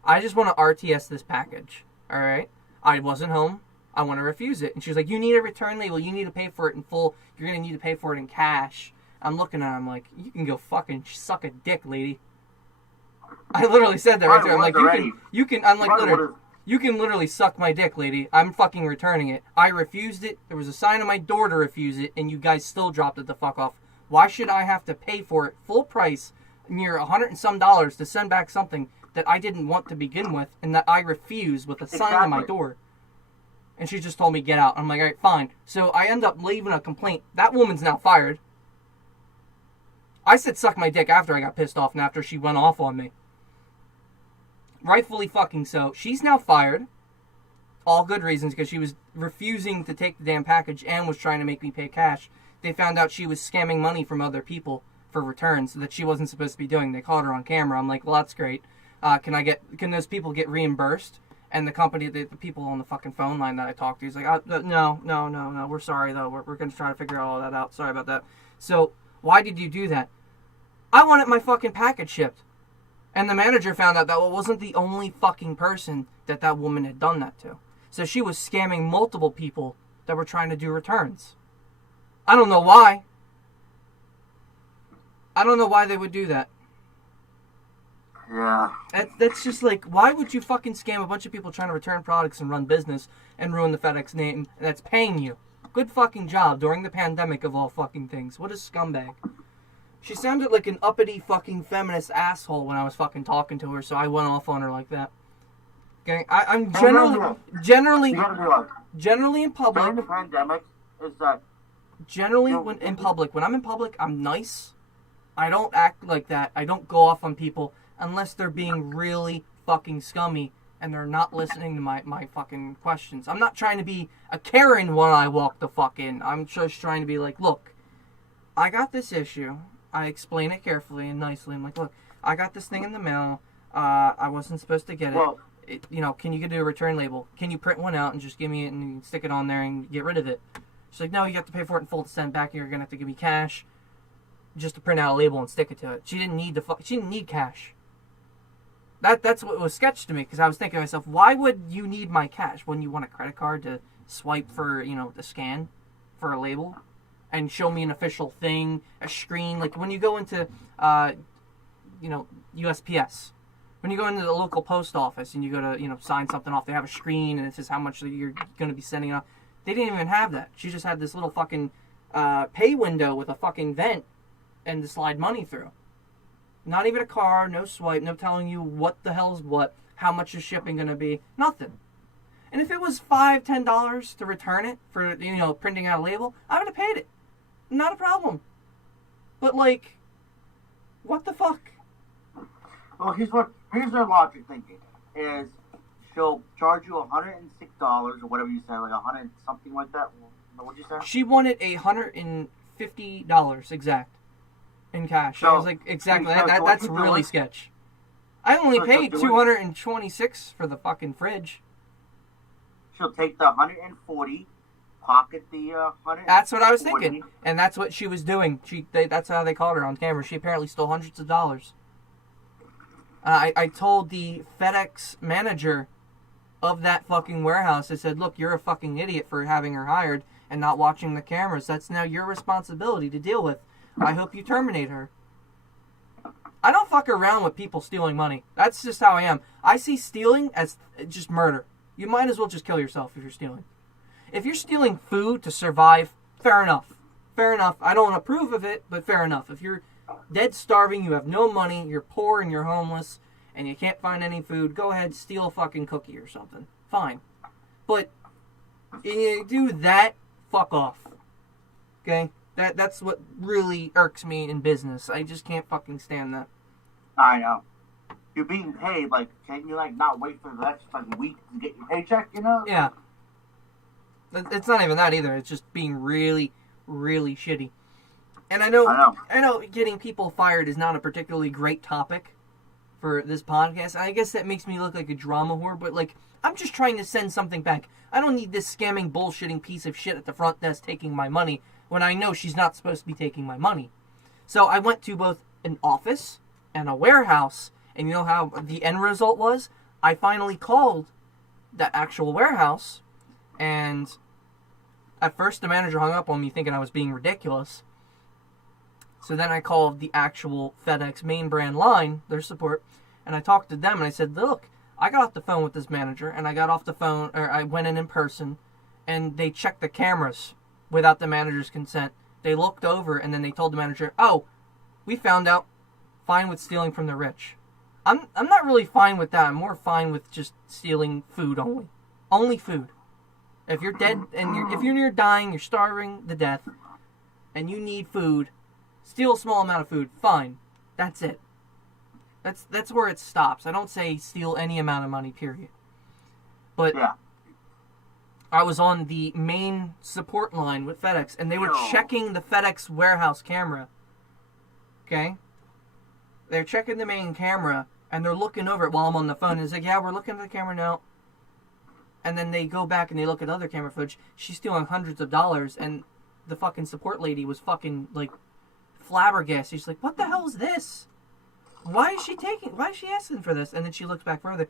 I just want to RTS this package, all right? I wasn't home. I want to refuse it. And she was like, you need a return label. You need to pay for it in full. You're going to need to pay for it in cash. I'm looking at her. I'm like, you can go fucking suck a dick, lady. I literally said that right there. I'm like, you can, I'm like, literally, you can literally suck my dick, lady. I'm fucking returning it. I refused it. There was a sign on my door to refuse it, and you guys still dropped it the fuck off. Why should I have to pay for it full price, near $100 and some to send back something that I didn't want to begin with, and that I refused with a sign on my door? And she just told me, get out. I'm like, all right, fine. So I end up leaving a complaint. That woman's now fired. I said suck my dick after I got pissed off and after she went off on me. Rightfully fucking so. She's now fired. All good reasons, because she was refusing to take the damn package and was trying to make me pay cash. They found out she was scamming money from other people for returns that she wasn't supposed to be doing. They caught her on camera. I'm like, well, that's great. Can those people get reimbursed? And the company, the people on the fucking phone line that I talked to, he's like, no, we're sorry, though. We're going to try to figure all that out. Sorry about that. So, why did you do that? I wanted my fucking package shipped. And the manager found out that it wasn't the only fucking person that woman had done that to. So she was scamming multiple people that were trying to do returns. I don't know why. I don't know why they would do that. Yeah. That's just like, why would you fucking scam a bunch of people trying to return products and run business and ruin the FedEx name that's paying you? Good fucking job during the pandemic of all fucking things. What a scumbag. She sounded like an uppity fucking feminist asshole when I was fucking talking to her, so I went off on her like that. Okay, I'm generally in public. During the pandemic, is that generally when in public, when I'm in public, I'm nice. I don't act like that. I don't go off on people unless they're being really fucking scummy and they're not listening to my fucking questions. I'm not trying to be a Karen when I walk the fuck in. I'm just trying to be like, look, I got this issue. I explain it carefully and nicely. I'm like, look, I got this thing in the mail. I wasn't supposed to get it. Can you get a return label? Can you print one out and just give me it and stick it on there and get rid of it? She's like, no, you have to pay for it in full to send back. You're going to have to give me cash just to print out a label and stick it to it. She didn't need cash. That's what was sketched to me, because I was thinking to myself, why would you need my cash? Wouldn't you want a credit card to swipe for, the scan for a label? And show me an official thing, a screen. Like when you go into, USPS. When When you go into the local post office and you go to, sign something off, they have a screen and it says how much you're going to be sending off. They didn't even have that. She just had this little fucking pay window with a fucking vent and to slide money through. Not even a card, no swipe, no telling you what the hell's what, how much is shipping going to be, nothing. And if it was $5, $10 to return it for, printing out a label, I would have paid it. Not a problem. But, what the fuck? Well, here's their logic thinking, is she'll charge you $106 or whatever you said, like $100 something like that. What'd you say? She wanted $150 exact in cash. So, I was like, exactly. That's really sketch. I only paid $226 for the fucking fridge. She'll take the 140, pocket the 100. That's what I was thinking, and that's what she was doing. That's how they caught her on camera. She apparently stole hundreds of dollars. I told the FedEx manager of that fucking warehouse, I said, look, you're a fucking idiot for having her hired and not watching the cameras. That's now your responsibility to deal with. I hope you terminate her. I don't fuck around with people stealing money. That's just how I am. I see stealing as just murder. You might as well just kill yourself if you're stealing. If you're stealing food to survive, fair enough. Fair enough. I don't approve of it, but fair enough. If you're dead starving, you have no money, you're poor and you're homeless, and you can't find any food, go ahead, steal a fucking cookie or something. Fine. But you do that, fuck off. Okay? That's what really irks me in business. I just can't fucking stand that. I know. You're being paid, can't you, not wait for the next fucking week to get your paycheck, Yeah. It's not even that either. It's just being really, really shitty. And I know getting people fired is not a particularly great topic for this podcast. I guess that makes me look like a drama whore, but, I'm just trying to send something back. I don't need this scamming, bullshitting piece of shit at the front desk taking my money when I know she's not supposed to be taking my money. So I went to both an office and a warehouse, and you know how the end result was? I finally called the actual warehouse, and at first the manager hung up on me thinking I was being ridiculous. So then I called the actual FedEx main brand line, their support, and I talked to them and I said, look, I got off the phone with this manager and I went in person and they checked the cameras without the manager's consent. They looked over and then they told the manager, oh, we found out, fine with stealing from the rich. I'm not really fine with that. I'm more fine with just stealing food only. Only food. If you're dead and if you're near dying, you're starving to death, and you need food, steal a small amount of food, fine. That's it. That's where it stops. I don't say steal any amount of money, period. But yeah. I was on the main support line with FedEx, and they were checking the FedEx warehouse camera. Okay? They're checking the main camera, and they're looking over it while I'm on the phone. And it's like, yeah, we're looking at the camera now. And then they go back and they look at other camera footage. She's stealing hundreds of dollars, and the fucking support lady was fucking, flabbergasted. She's like, what the hell is this? Why is she asking for this? And then she looks back further,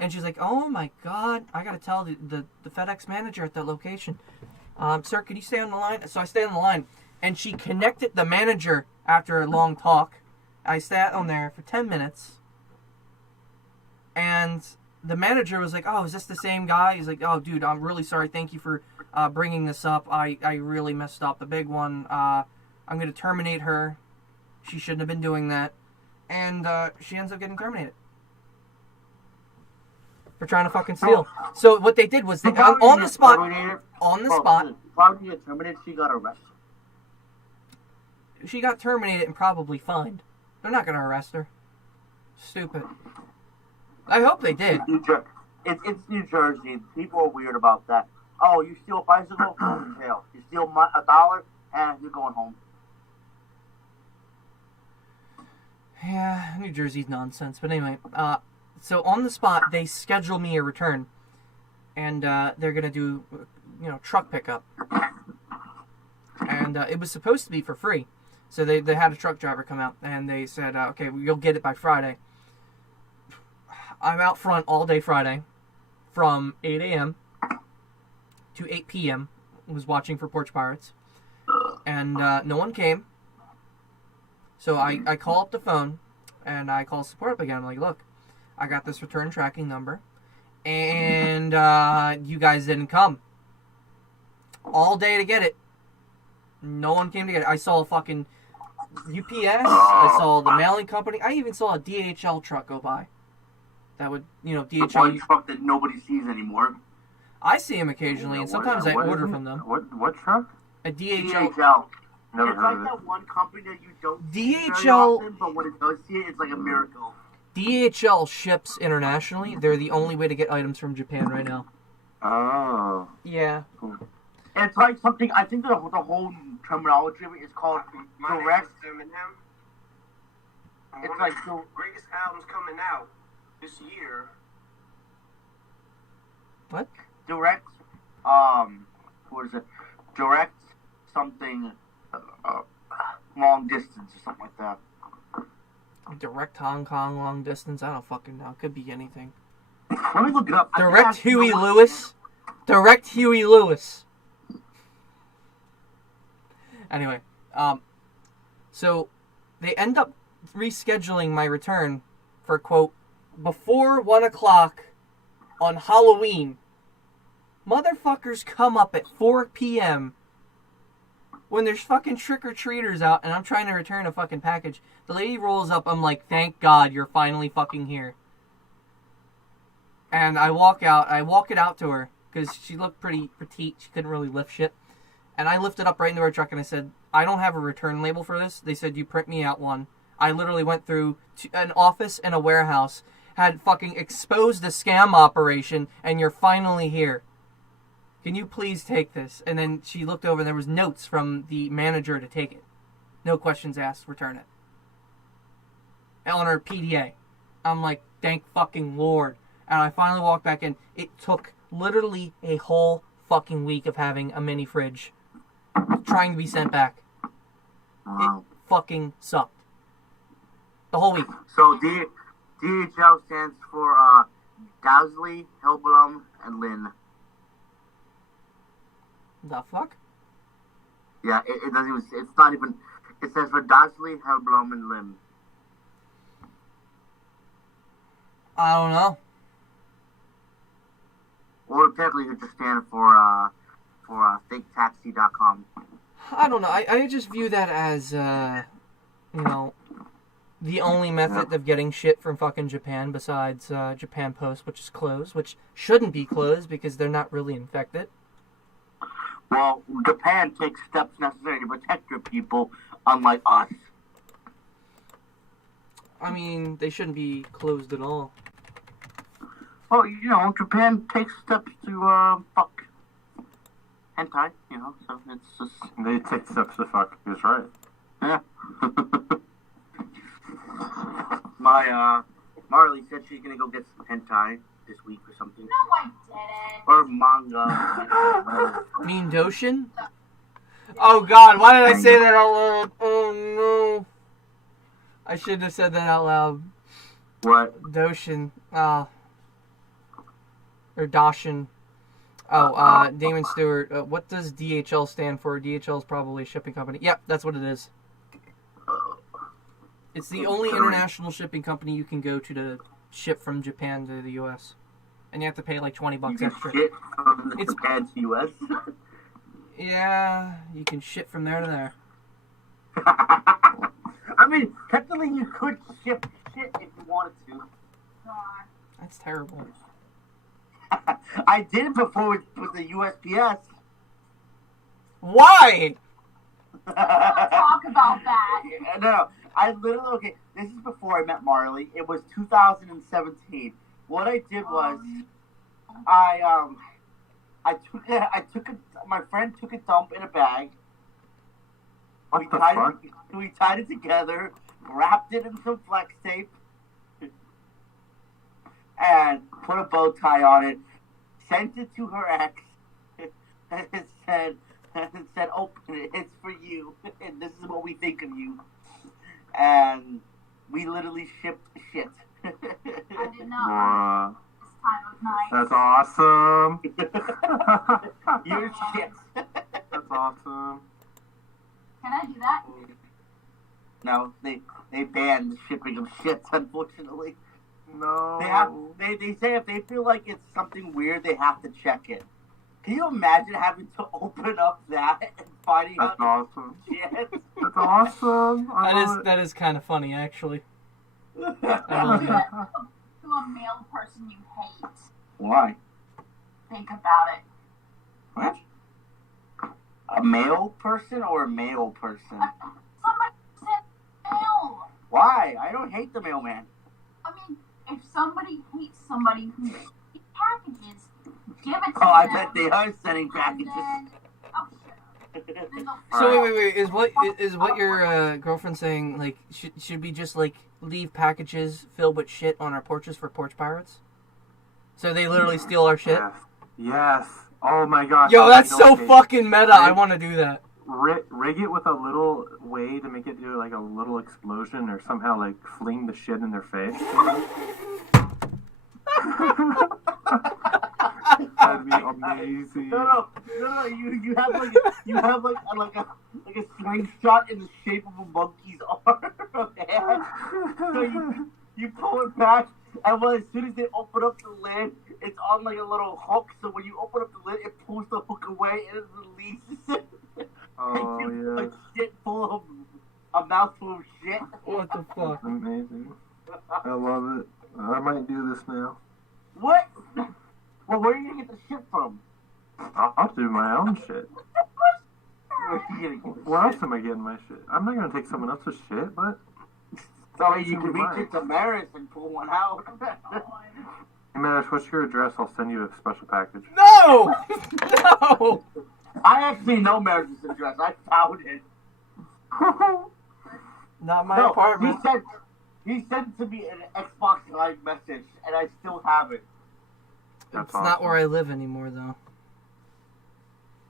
and she's like, oh my god, I gotta tell the FedEx manager at that location. Sir, could you stay on the line? So I stayed on the line, and she connected the manager after a long talk. I sat on there for 10 minutes, and the manager was like, oh, is this the same guy? He's like, oh, dude, I'm really sorry. Thank you for bringing this up. I really messed up. The big one. I'm going to terminate her. She shouldn't have been doing that. And she ends up getting terminated for trying to fucking steal. So what they did was, on the spot. Why would you get terminated? She got arrested. She got terminated and probably fined. They're not going to arrest her. Stupid. I hope they did. It's New Jersey. People are weird about that. Oh, you steal a bicycle? Go in jail. You steal $1 and you're going home. Yeah, New Jersey's nonsense. But anyway, so on the spot, they schedule me a return. And they're going to do, truck pickup. And it was supposed to be for free. So they had a truck driver come out, and they said, okay, you'll get it by Friday. I'm out front all day Friday from 8 a.m. to 8 p.m. was watching for Porch Pirates. And no one came. So I call up the phone, and I call support up again. I'm like, look, I got this return tracking number, and you guys didn't come. All day to get it. No one came to get it. I saw a fucking UPS. I saw the mailing company. I even saw a DHL truck go by. That would, DHL. The one truck that nobody sees anymore. I see them occasionally, and sometimes I order from them. What truck? A DHL. DHL. Never It's heard like of it. that one company that you don't see very DHL often, but when it does see it, it's like a miracle. DHL ships internationally. They're the only way to get items from Japan right now. Oh. Yeah. It's like something, I think the whole terminology of it is called My direct. name is Eminem. It's One like of the greatest albums coming out this year. What? direct, what is it? Direct something, long distance or something like that. Direct Hong Kong long distance? I don't fucking know. Could be anything. Let me look it up. Direct Huey Lewis. Direct Huey Lewis. Anyway, so they end up rescheduling my return for, quote, before 1 o'clock on Halloween. Motherfuckers come up at 4 p.m. when there's fucking trick-or-treaters out and I'm trying to return a fucking package. The lady rolls up, I'm like, thank God you're finally fucking here. And I walk it out to her, because she looked pretty petite, she couldn't really lift shit. And I lifted up right into her truck and I said, I don't have a return label for this. They said, you print me out one. I literally went through an office and a warehouse, had fucking exposed a scam operation, and you're finally here. Can you please take this? And then she looked over and there was notes from the manager to take it. No questions asked, return it. On her PDA. I'm like, thank fucking Lord. And I finally walked back in. It took literally a whole fucking week of having a mini fridge trying to be sent back. It fucking sucked. The whole week. So DHL stands for Dowsley, Hellblum, and Lynn. The fuck? Yeah, it doesn't even, it's not even, it stands for Dowsley, Hellblum, and Lynn. I don't know. Or technically it just stands for faketaxi.com. I don't know. I just view that as, the only method of getting shit from fucking Japan besides Japan Post, which is closed, which shouldn't be closed because they're not really infected. Well, Japan takes steps necessary to protect their people, unlike us. I mean, they shouldn't be closed at all. Well, Japan takes steps to fuck hentai, so it's just... They take steps to fuck. That's right. Yeah. My, Marley said she's gonna go get some hentai this week or something. No, I didn't. Or manga. Mean Doshin? Oh god, why did I say that out loud? Oh no. I shouldn't have said that out loud. What? Doshin. Or Doshin. Oh, Damon Stewart. What does DHL stand for? DHL is probably a shipping company. Yep, that's what it is. It's the only international shipping company you can go to ship from Japan to the U.S. And you have to pay like $20 extra. Shit from Japan to U.S. Yeah, you can ship from there to there. I mean, technically you could ship shit if you wanted to. That's terrible. I did it before with the USPS. Why? Talk about that. No, I literally, okay, this is before I met Marley. It was 2017. What I did was, my friend took a dump in a bag. What the fuck? We tied it together, wrapped it in some flex tape, and put a bow tie on it, sent it to her ex, and it said, open it, it's for you, and this is what we think of you. And we literally shipped shit. I didn't know. This time of night. That's awesome. You're shit. That's awesome. Can I do that? No, they banned shipping of shit, unfortunately. No. They say if they feel like it's something weird, they have to check it. Can you imagine having to open up that and finding That's out awesome. shit? That's awesome. I love it. That is kind of funny, actually. I To love that. a male person you hate. Why? Think about it. What? A male person or a male person? Somebody said male. Why? I don't hate the mailman. I mean, if somebody hates somebody who sends packages, give it to Oh, I them. bet they are sending And packages. then, oh, shut up. Then they'll So wait. Is what your girlfriend saying? Like, should we just like leave packages filled with shit on our porches for porch pirates? So they literally steal our shit. Yes. Oh my gosh. Yo, that's You know so what, Dave? fucking meta. I want to do that. Rig it with a little way to make it do like a little explosion or somehow like fling the shit in their face. That'd be amazing. No. You have like a slingshot in the shape of a monkey's arm. So you pull it back, and as soon as they open up the lid, it's on like a little hook. So when you open up the lid, it pulls the hook away and it releases it. Oh and you yeah. like shit full of a mouthful of shit. What the fuck? That's amazing. I love it. I might do this now. What? Well, where are you gonna get the shit from? I'll do my own shit. Where are you gonna get the Where shit? else am I getting my shit? I'm not gonna take someone else's shit, but So you can reach it to Maris and pull one out. hey Marish, what's your address? I'll send you a special package. No! No! I actually know Maris's address. I found it. Not my No, apartment. He sent to me an Xbox Live message, and I still have it. That's It's not awesome. where I live anymore, though.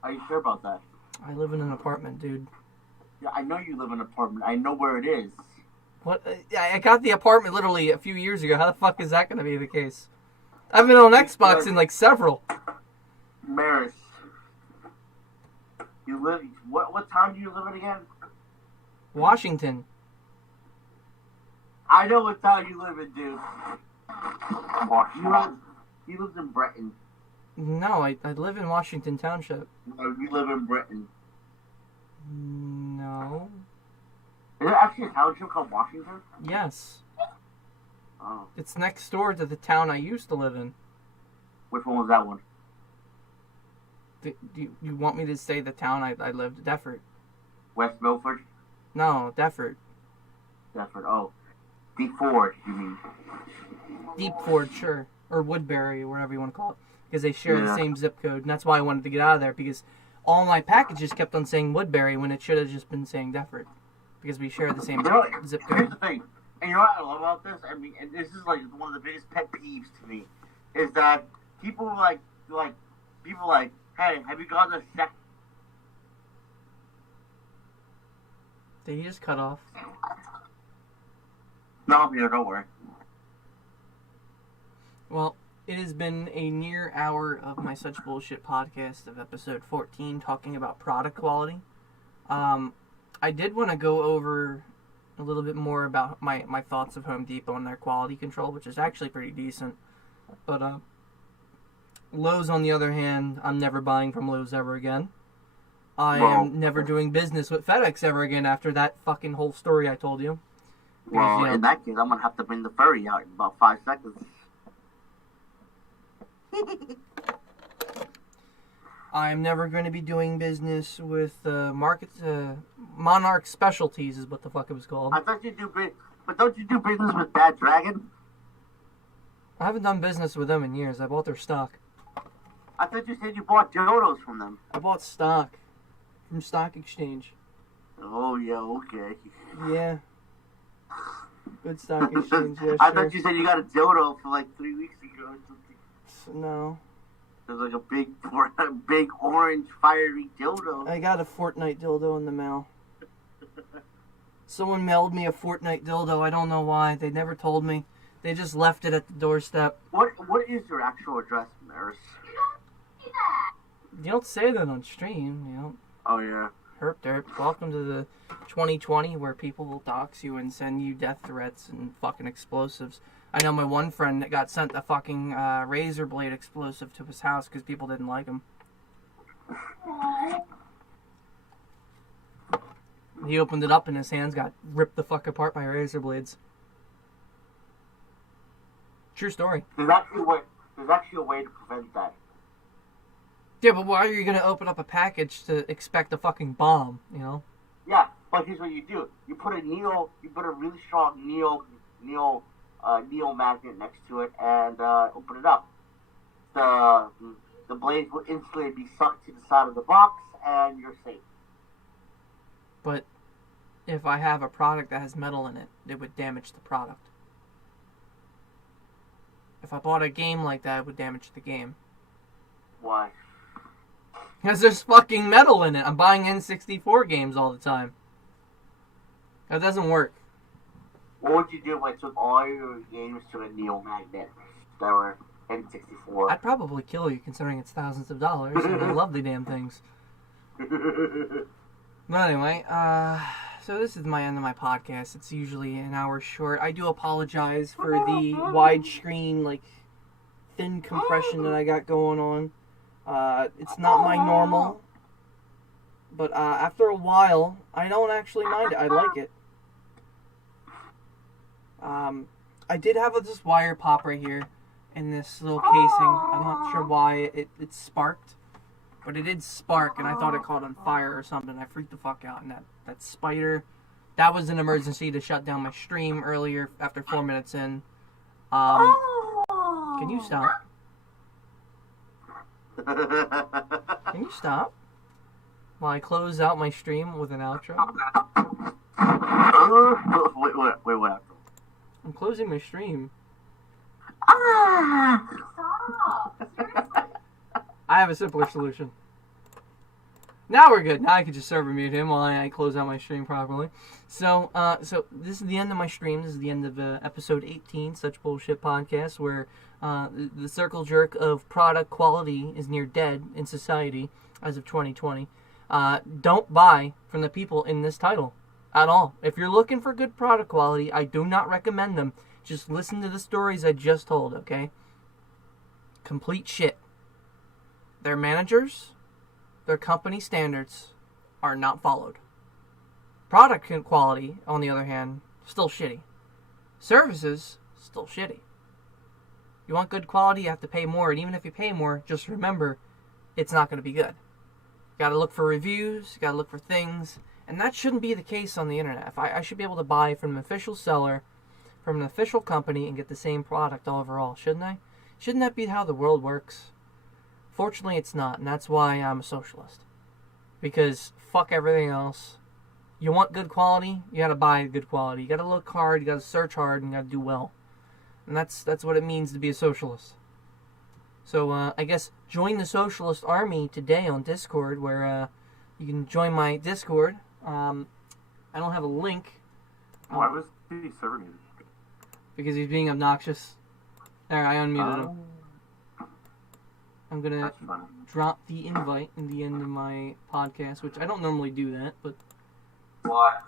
Are you sure about that? I live in an apartment, dude. Yeah, I know you live in an apartment. I know where it is. What? I got the apartment literally a few years ago. How the fuck is that going to be the case? I've been on Xbox in like several. Maris. You live. What town do you live in again? Washington. I know what town you live in, dude. Washington. You live in Breton. No, I live in Washington Township. No, you live in Breton. No. Is there actually a township called Washington? Yes. Oh. It's next door to the town I used to live in. Which one was that one? Do you want me to say the town I lived? Defford. West Milford? No, Defford. Defford. Oh. DeFord, you mean? Deepford, sure. Or Woodbury, or whatever you want to call it. Because they share the Yeah. same zip code. And that's why I wanted to get out of there. Because all my packages kept on saying Woodbury when it should have just been saying Defford. Because we share the same You know, zip here's code. the thing. And you know what I love about this? I mean, and this is like one of the biggest pet peeves to me. Is that people hey, have you gone to sex? Did he just cut off? No, I'm here, don't worry. Well, it has been a near hour of my Such Bullshit podcast of episode 14 talking about product quality. I did want to go over a little bit more about my thoughts of Home Depot and their quality control, which is actually pretty decent. But Lowe's, on the other hand, I'm never buying from Lowe's ever again. I am never doing business with FedEx ever again after that fucking whole story I told you. Because, Well, you know, in that case, I'm going to have to bring the furry out in about 5 seconds. I'm never going to be doing business with Monarch Specialties is what the fuck it was called. I thought you do but don't you do business with Bad Dragon? I haven't done business with them in years. I bought their stock. I thought you said you bought Dodos from them. I bought stock from Stock Exchange. Oh, yeah, okay. Yeah. Good Stock Exchange, yeah, I sure. thought you said you got a dildo for like 3 weeks ago or something. No. There's like a big orange fiery dildo. I got a Fortnite dildo in the mail. Someone mailed me a Fortnite dildo. I don't know why. They never told me. They just left it at the doorstep. What is your actual address, Maris? You don't say that on stream. You don't. Oh, yeah. Herp derp. Welcome to the 2020 where people will dox you and send you death threats and fucking explosives. I know my one friend that got sent a fucking razor blade explosive to his house because people didn't like him. He opened it up and his hands got ripped the fuck apart by razor blades. True story. There's actually a way to prevent that. Yeah, but why are you gonna open up a package to expect a fucking bomb, you know? Yeah, but here's what you do. You put a really strong Neo magnet next to it and open it up. The blades will instantly be sucked to the side of the box and you're safe. But if I have a product that has metal in it, it would damage the product. If I bought a game like that, it would damage the game. Why? Because there's fucking metal in it. I'm buying N64 games all the time. That doesn't work. What would you do if I took all your games to a Neo magnet that were N64? I'd probably kill you, considering it's thousands of dollars, and I love the damn things. But anyway, so this is my end of my podcast. It's usually an hour short. I do apologize for the widescreen, like, thin compression that I got going on. It's not my normal, but after a while, I don't actually mind it. I like it. I did have this wire pop right here in this little casing. I'm not sure why it sparked, but it did spark, and I thought it caught on fire or something. I freaked the fuck out, and that spider, that was an emergency to shut down my stream earlier after 4 minutes in. Can you stop? Can you stop? While I close out my stream with an outro. Wait, what happened? I'm closing my stream. Stop. Seriously. I have a simpler solution. Now we're good. Now I can just server mute him while I close out my stream properly. So this is the end of my stream. This is the end of episode 18, Such Bullshit Podcast, where the circle jerk of product quality is near dead in society as of 2020. Don't buy from the people in this title at all. If you're looking for good product quality, I do not recommend them. Just listen to the stories I just told, okay? Complete shit. Their managers, their company standards are not followed. Product quality, on the other hand, still shitty. Services, still shitty. You want good quality, you have to pay more. And even if you pay more, just remember, it's not going to be good. You got to look for reviews, you got to look for things. And that shouldn't be the case on the internet. If I should be able to buy from an official seller, from an official company, and get the same product overall, shouldn't I? Shouldn't that be how the world works? Fortunately, it's not, and that's why I'm a socialist. Because fuck everything else. You want good quality, you gotta buy good quality. You gotta look hard, you gotta search hard, and you gotta do well. And that's what it means to be a socialist. So, I guess join the socialist army today on Discord, where you can join my Discord. I don't have a link. Why was the server muted? Because he's being obnoxious. There, I unmuted him. I'm gonna drop the invite in the end of my podcast, which I don't normally do that, but... Why?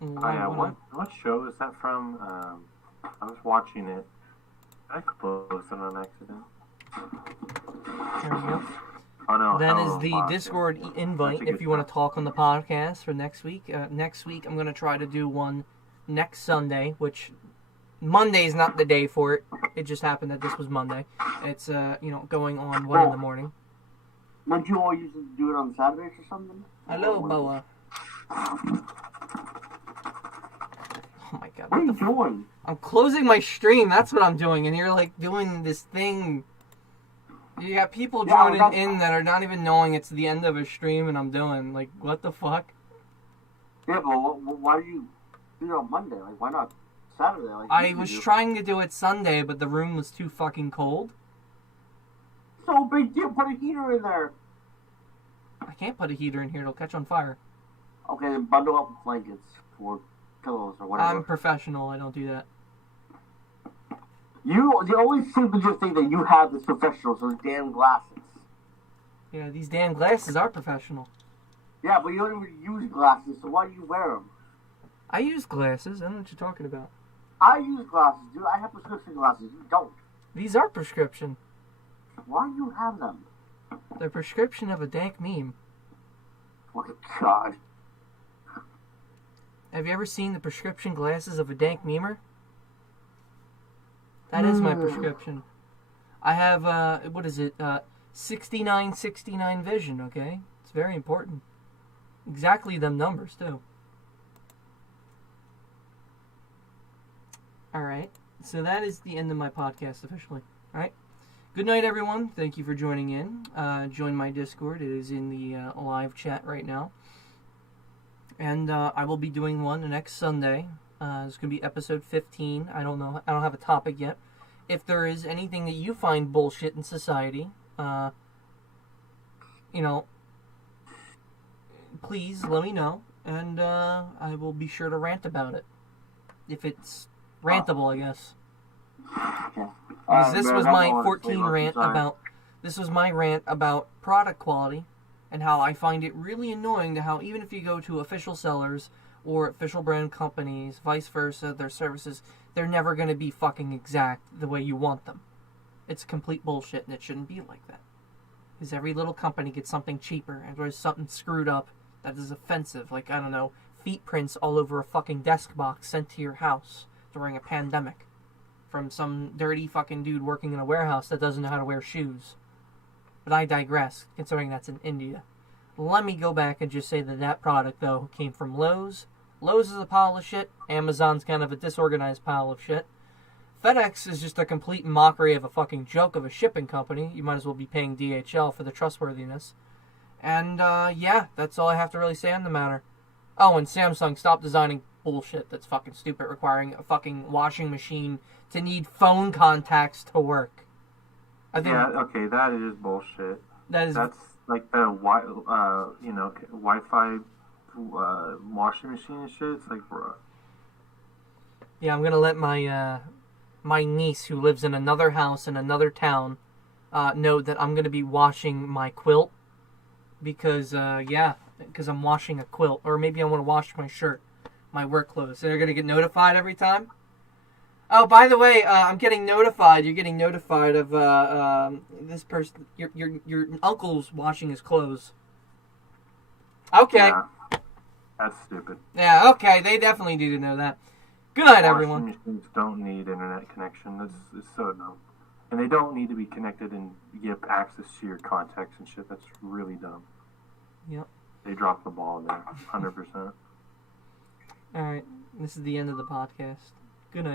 What show is that from? I was watching it. I closed it on accident. There we go. Oh no. That is the Discord invite if you want to talk on the podcast for next week. Next week, I'm going to try to do one next Sunday, which Monday's not the day for it. It just happened that this was Monday. It's, going on 1 in the morning. Don't you all usually do it on Saturdays or something? Hello, Boa. Oh my god. What are you doing? I'm closing my stream, that's what I'm doing, and you're, like, doing this thing. You got people joining in that are not even knowing it's the end of a stream and I'm doing. Like, what the fuck? Yeah, but why do you do it on Monday? Like, why not Saturday? Like, I was trying to do it Sunday, but the room was too fucking cold. So big deal, put a heater in there. I can't put a heater in here, it'll catch on fire. Okay, then bundle up with blankets or pillows or whatever. I'm professional, I don't do that. You always seem to just think that you have this professional, so damn glasses. Yeah, these damn glasses are professional. Yeah, but you don't even use glasses, so why do you wear them? I use glasses, I don't know what you're talking about. I use glasses, dude. I have prescription glasses. You don't. These are prescription. Why do you have them? They're prescription of a dank meme. Oh my god. Have you ever seen the prescription glasses of a dank memer? That is my prescription. I have, what is it? 6969 vision, okay? It's very important. Exactly them numbers, too. Alright, so that is the end of my podcast officially. Alright? Good night, everyone. Thank you for joining in. Join my Discord. It is in the live chat right now. And I will be doing one next Sunday. It's going to be episode 15. I don't know. I don't have a topic yet. If there is anything that you find bullshit in society, please let me know. And I will be sure to rant about it. If it's rantable, I guess. Okay. Because this was my 14 rant about... This was my rant about product quality and how I find it really annoying to how even if you go to official sellers or official brand companies, vice versa, their services, they're never going to be fucking exact the way you want them. It's complete bullshit and it shouldn't be like that. Because every little company gets something cheaper and there's something screwed up that is offensive. Like, I don't know, feet prints all over a fucking desk box sent to your house during a pandemic from some dirty fucking dude working in a warehouse that doesn't know how to wear shoes. But I digress, considering that's in India. Let me go back and just say that that product, though, came from Lowe's. Lowe's is a pile of shit. Amazon's kind of a disorganized pile of shit. Fedex is just a complete mockery of a fucking joke of a shipping company. You might as well be paying DHL for the trustworthiness. And, yeah, that's all I have to really say on the matter. Oh, and Samsung, stop designing bullshit that's fucking stupid, requiring a fucking washing machine to need phone contacts to work. I think okay, that is bullshit. that's like the Wi-Fi washing machine and shit. It's like, bro. Yeah, I'm gonna let my my niece who lives in another house in another town know that I'm gonna be washing my quilt because because I'm washing a quilt, or maybe I want to wash my shirt, my work clothes. So they're gonna get notified every time. Oh, by the way, I'm getting notified. You're getting notified of this person. Your uncle's washing his clothes. Okay. Yeah, that's stupid. Yeah. Okay. They definitely need to know that. Good night, everyone. Washing machines don't need internet connection. It's so dumb, and they don't need to be connected and give access to your contacts and shit. That's really dumb. Yep. They dropped the ball there, 100%. All right. This is the end of the podcast. Good night.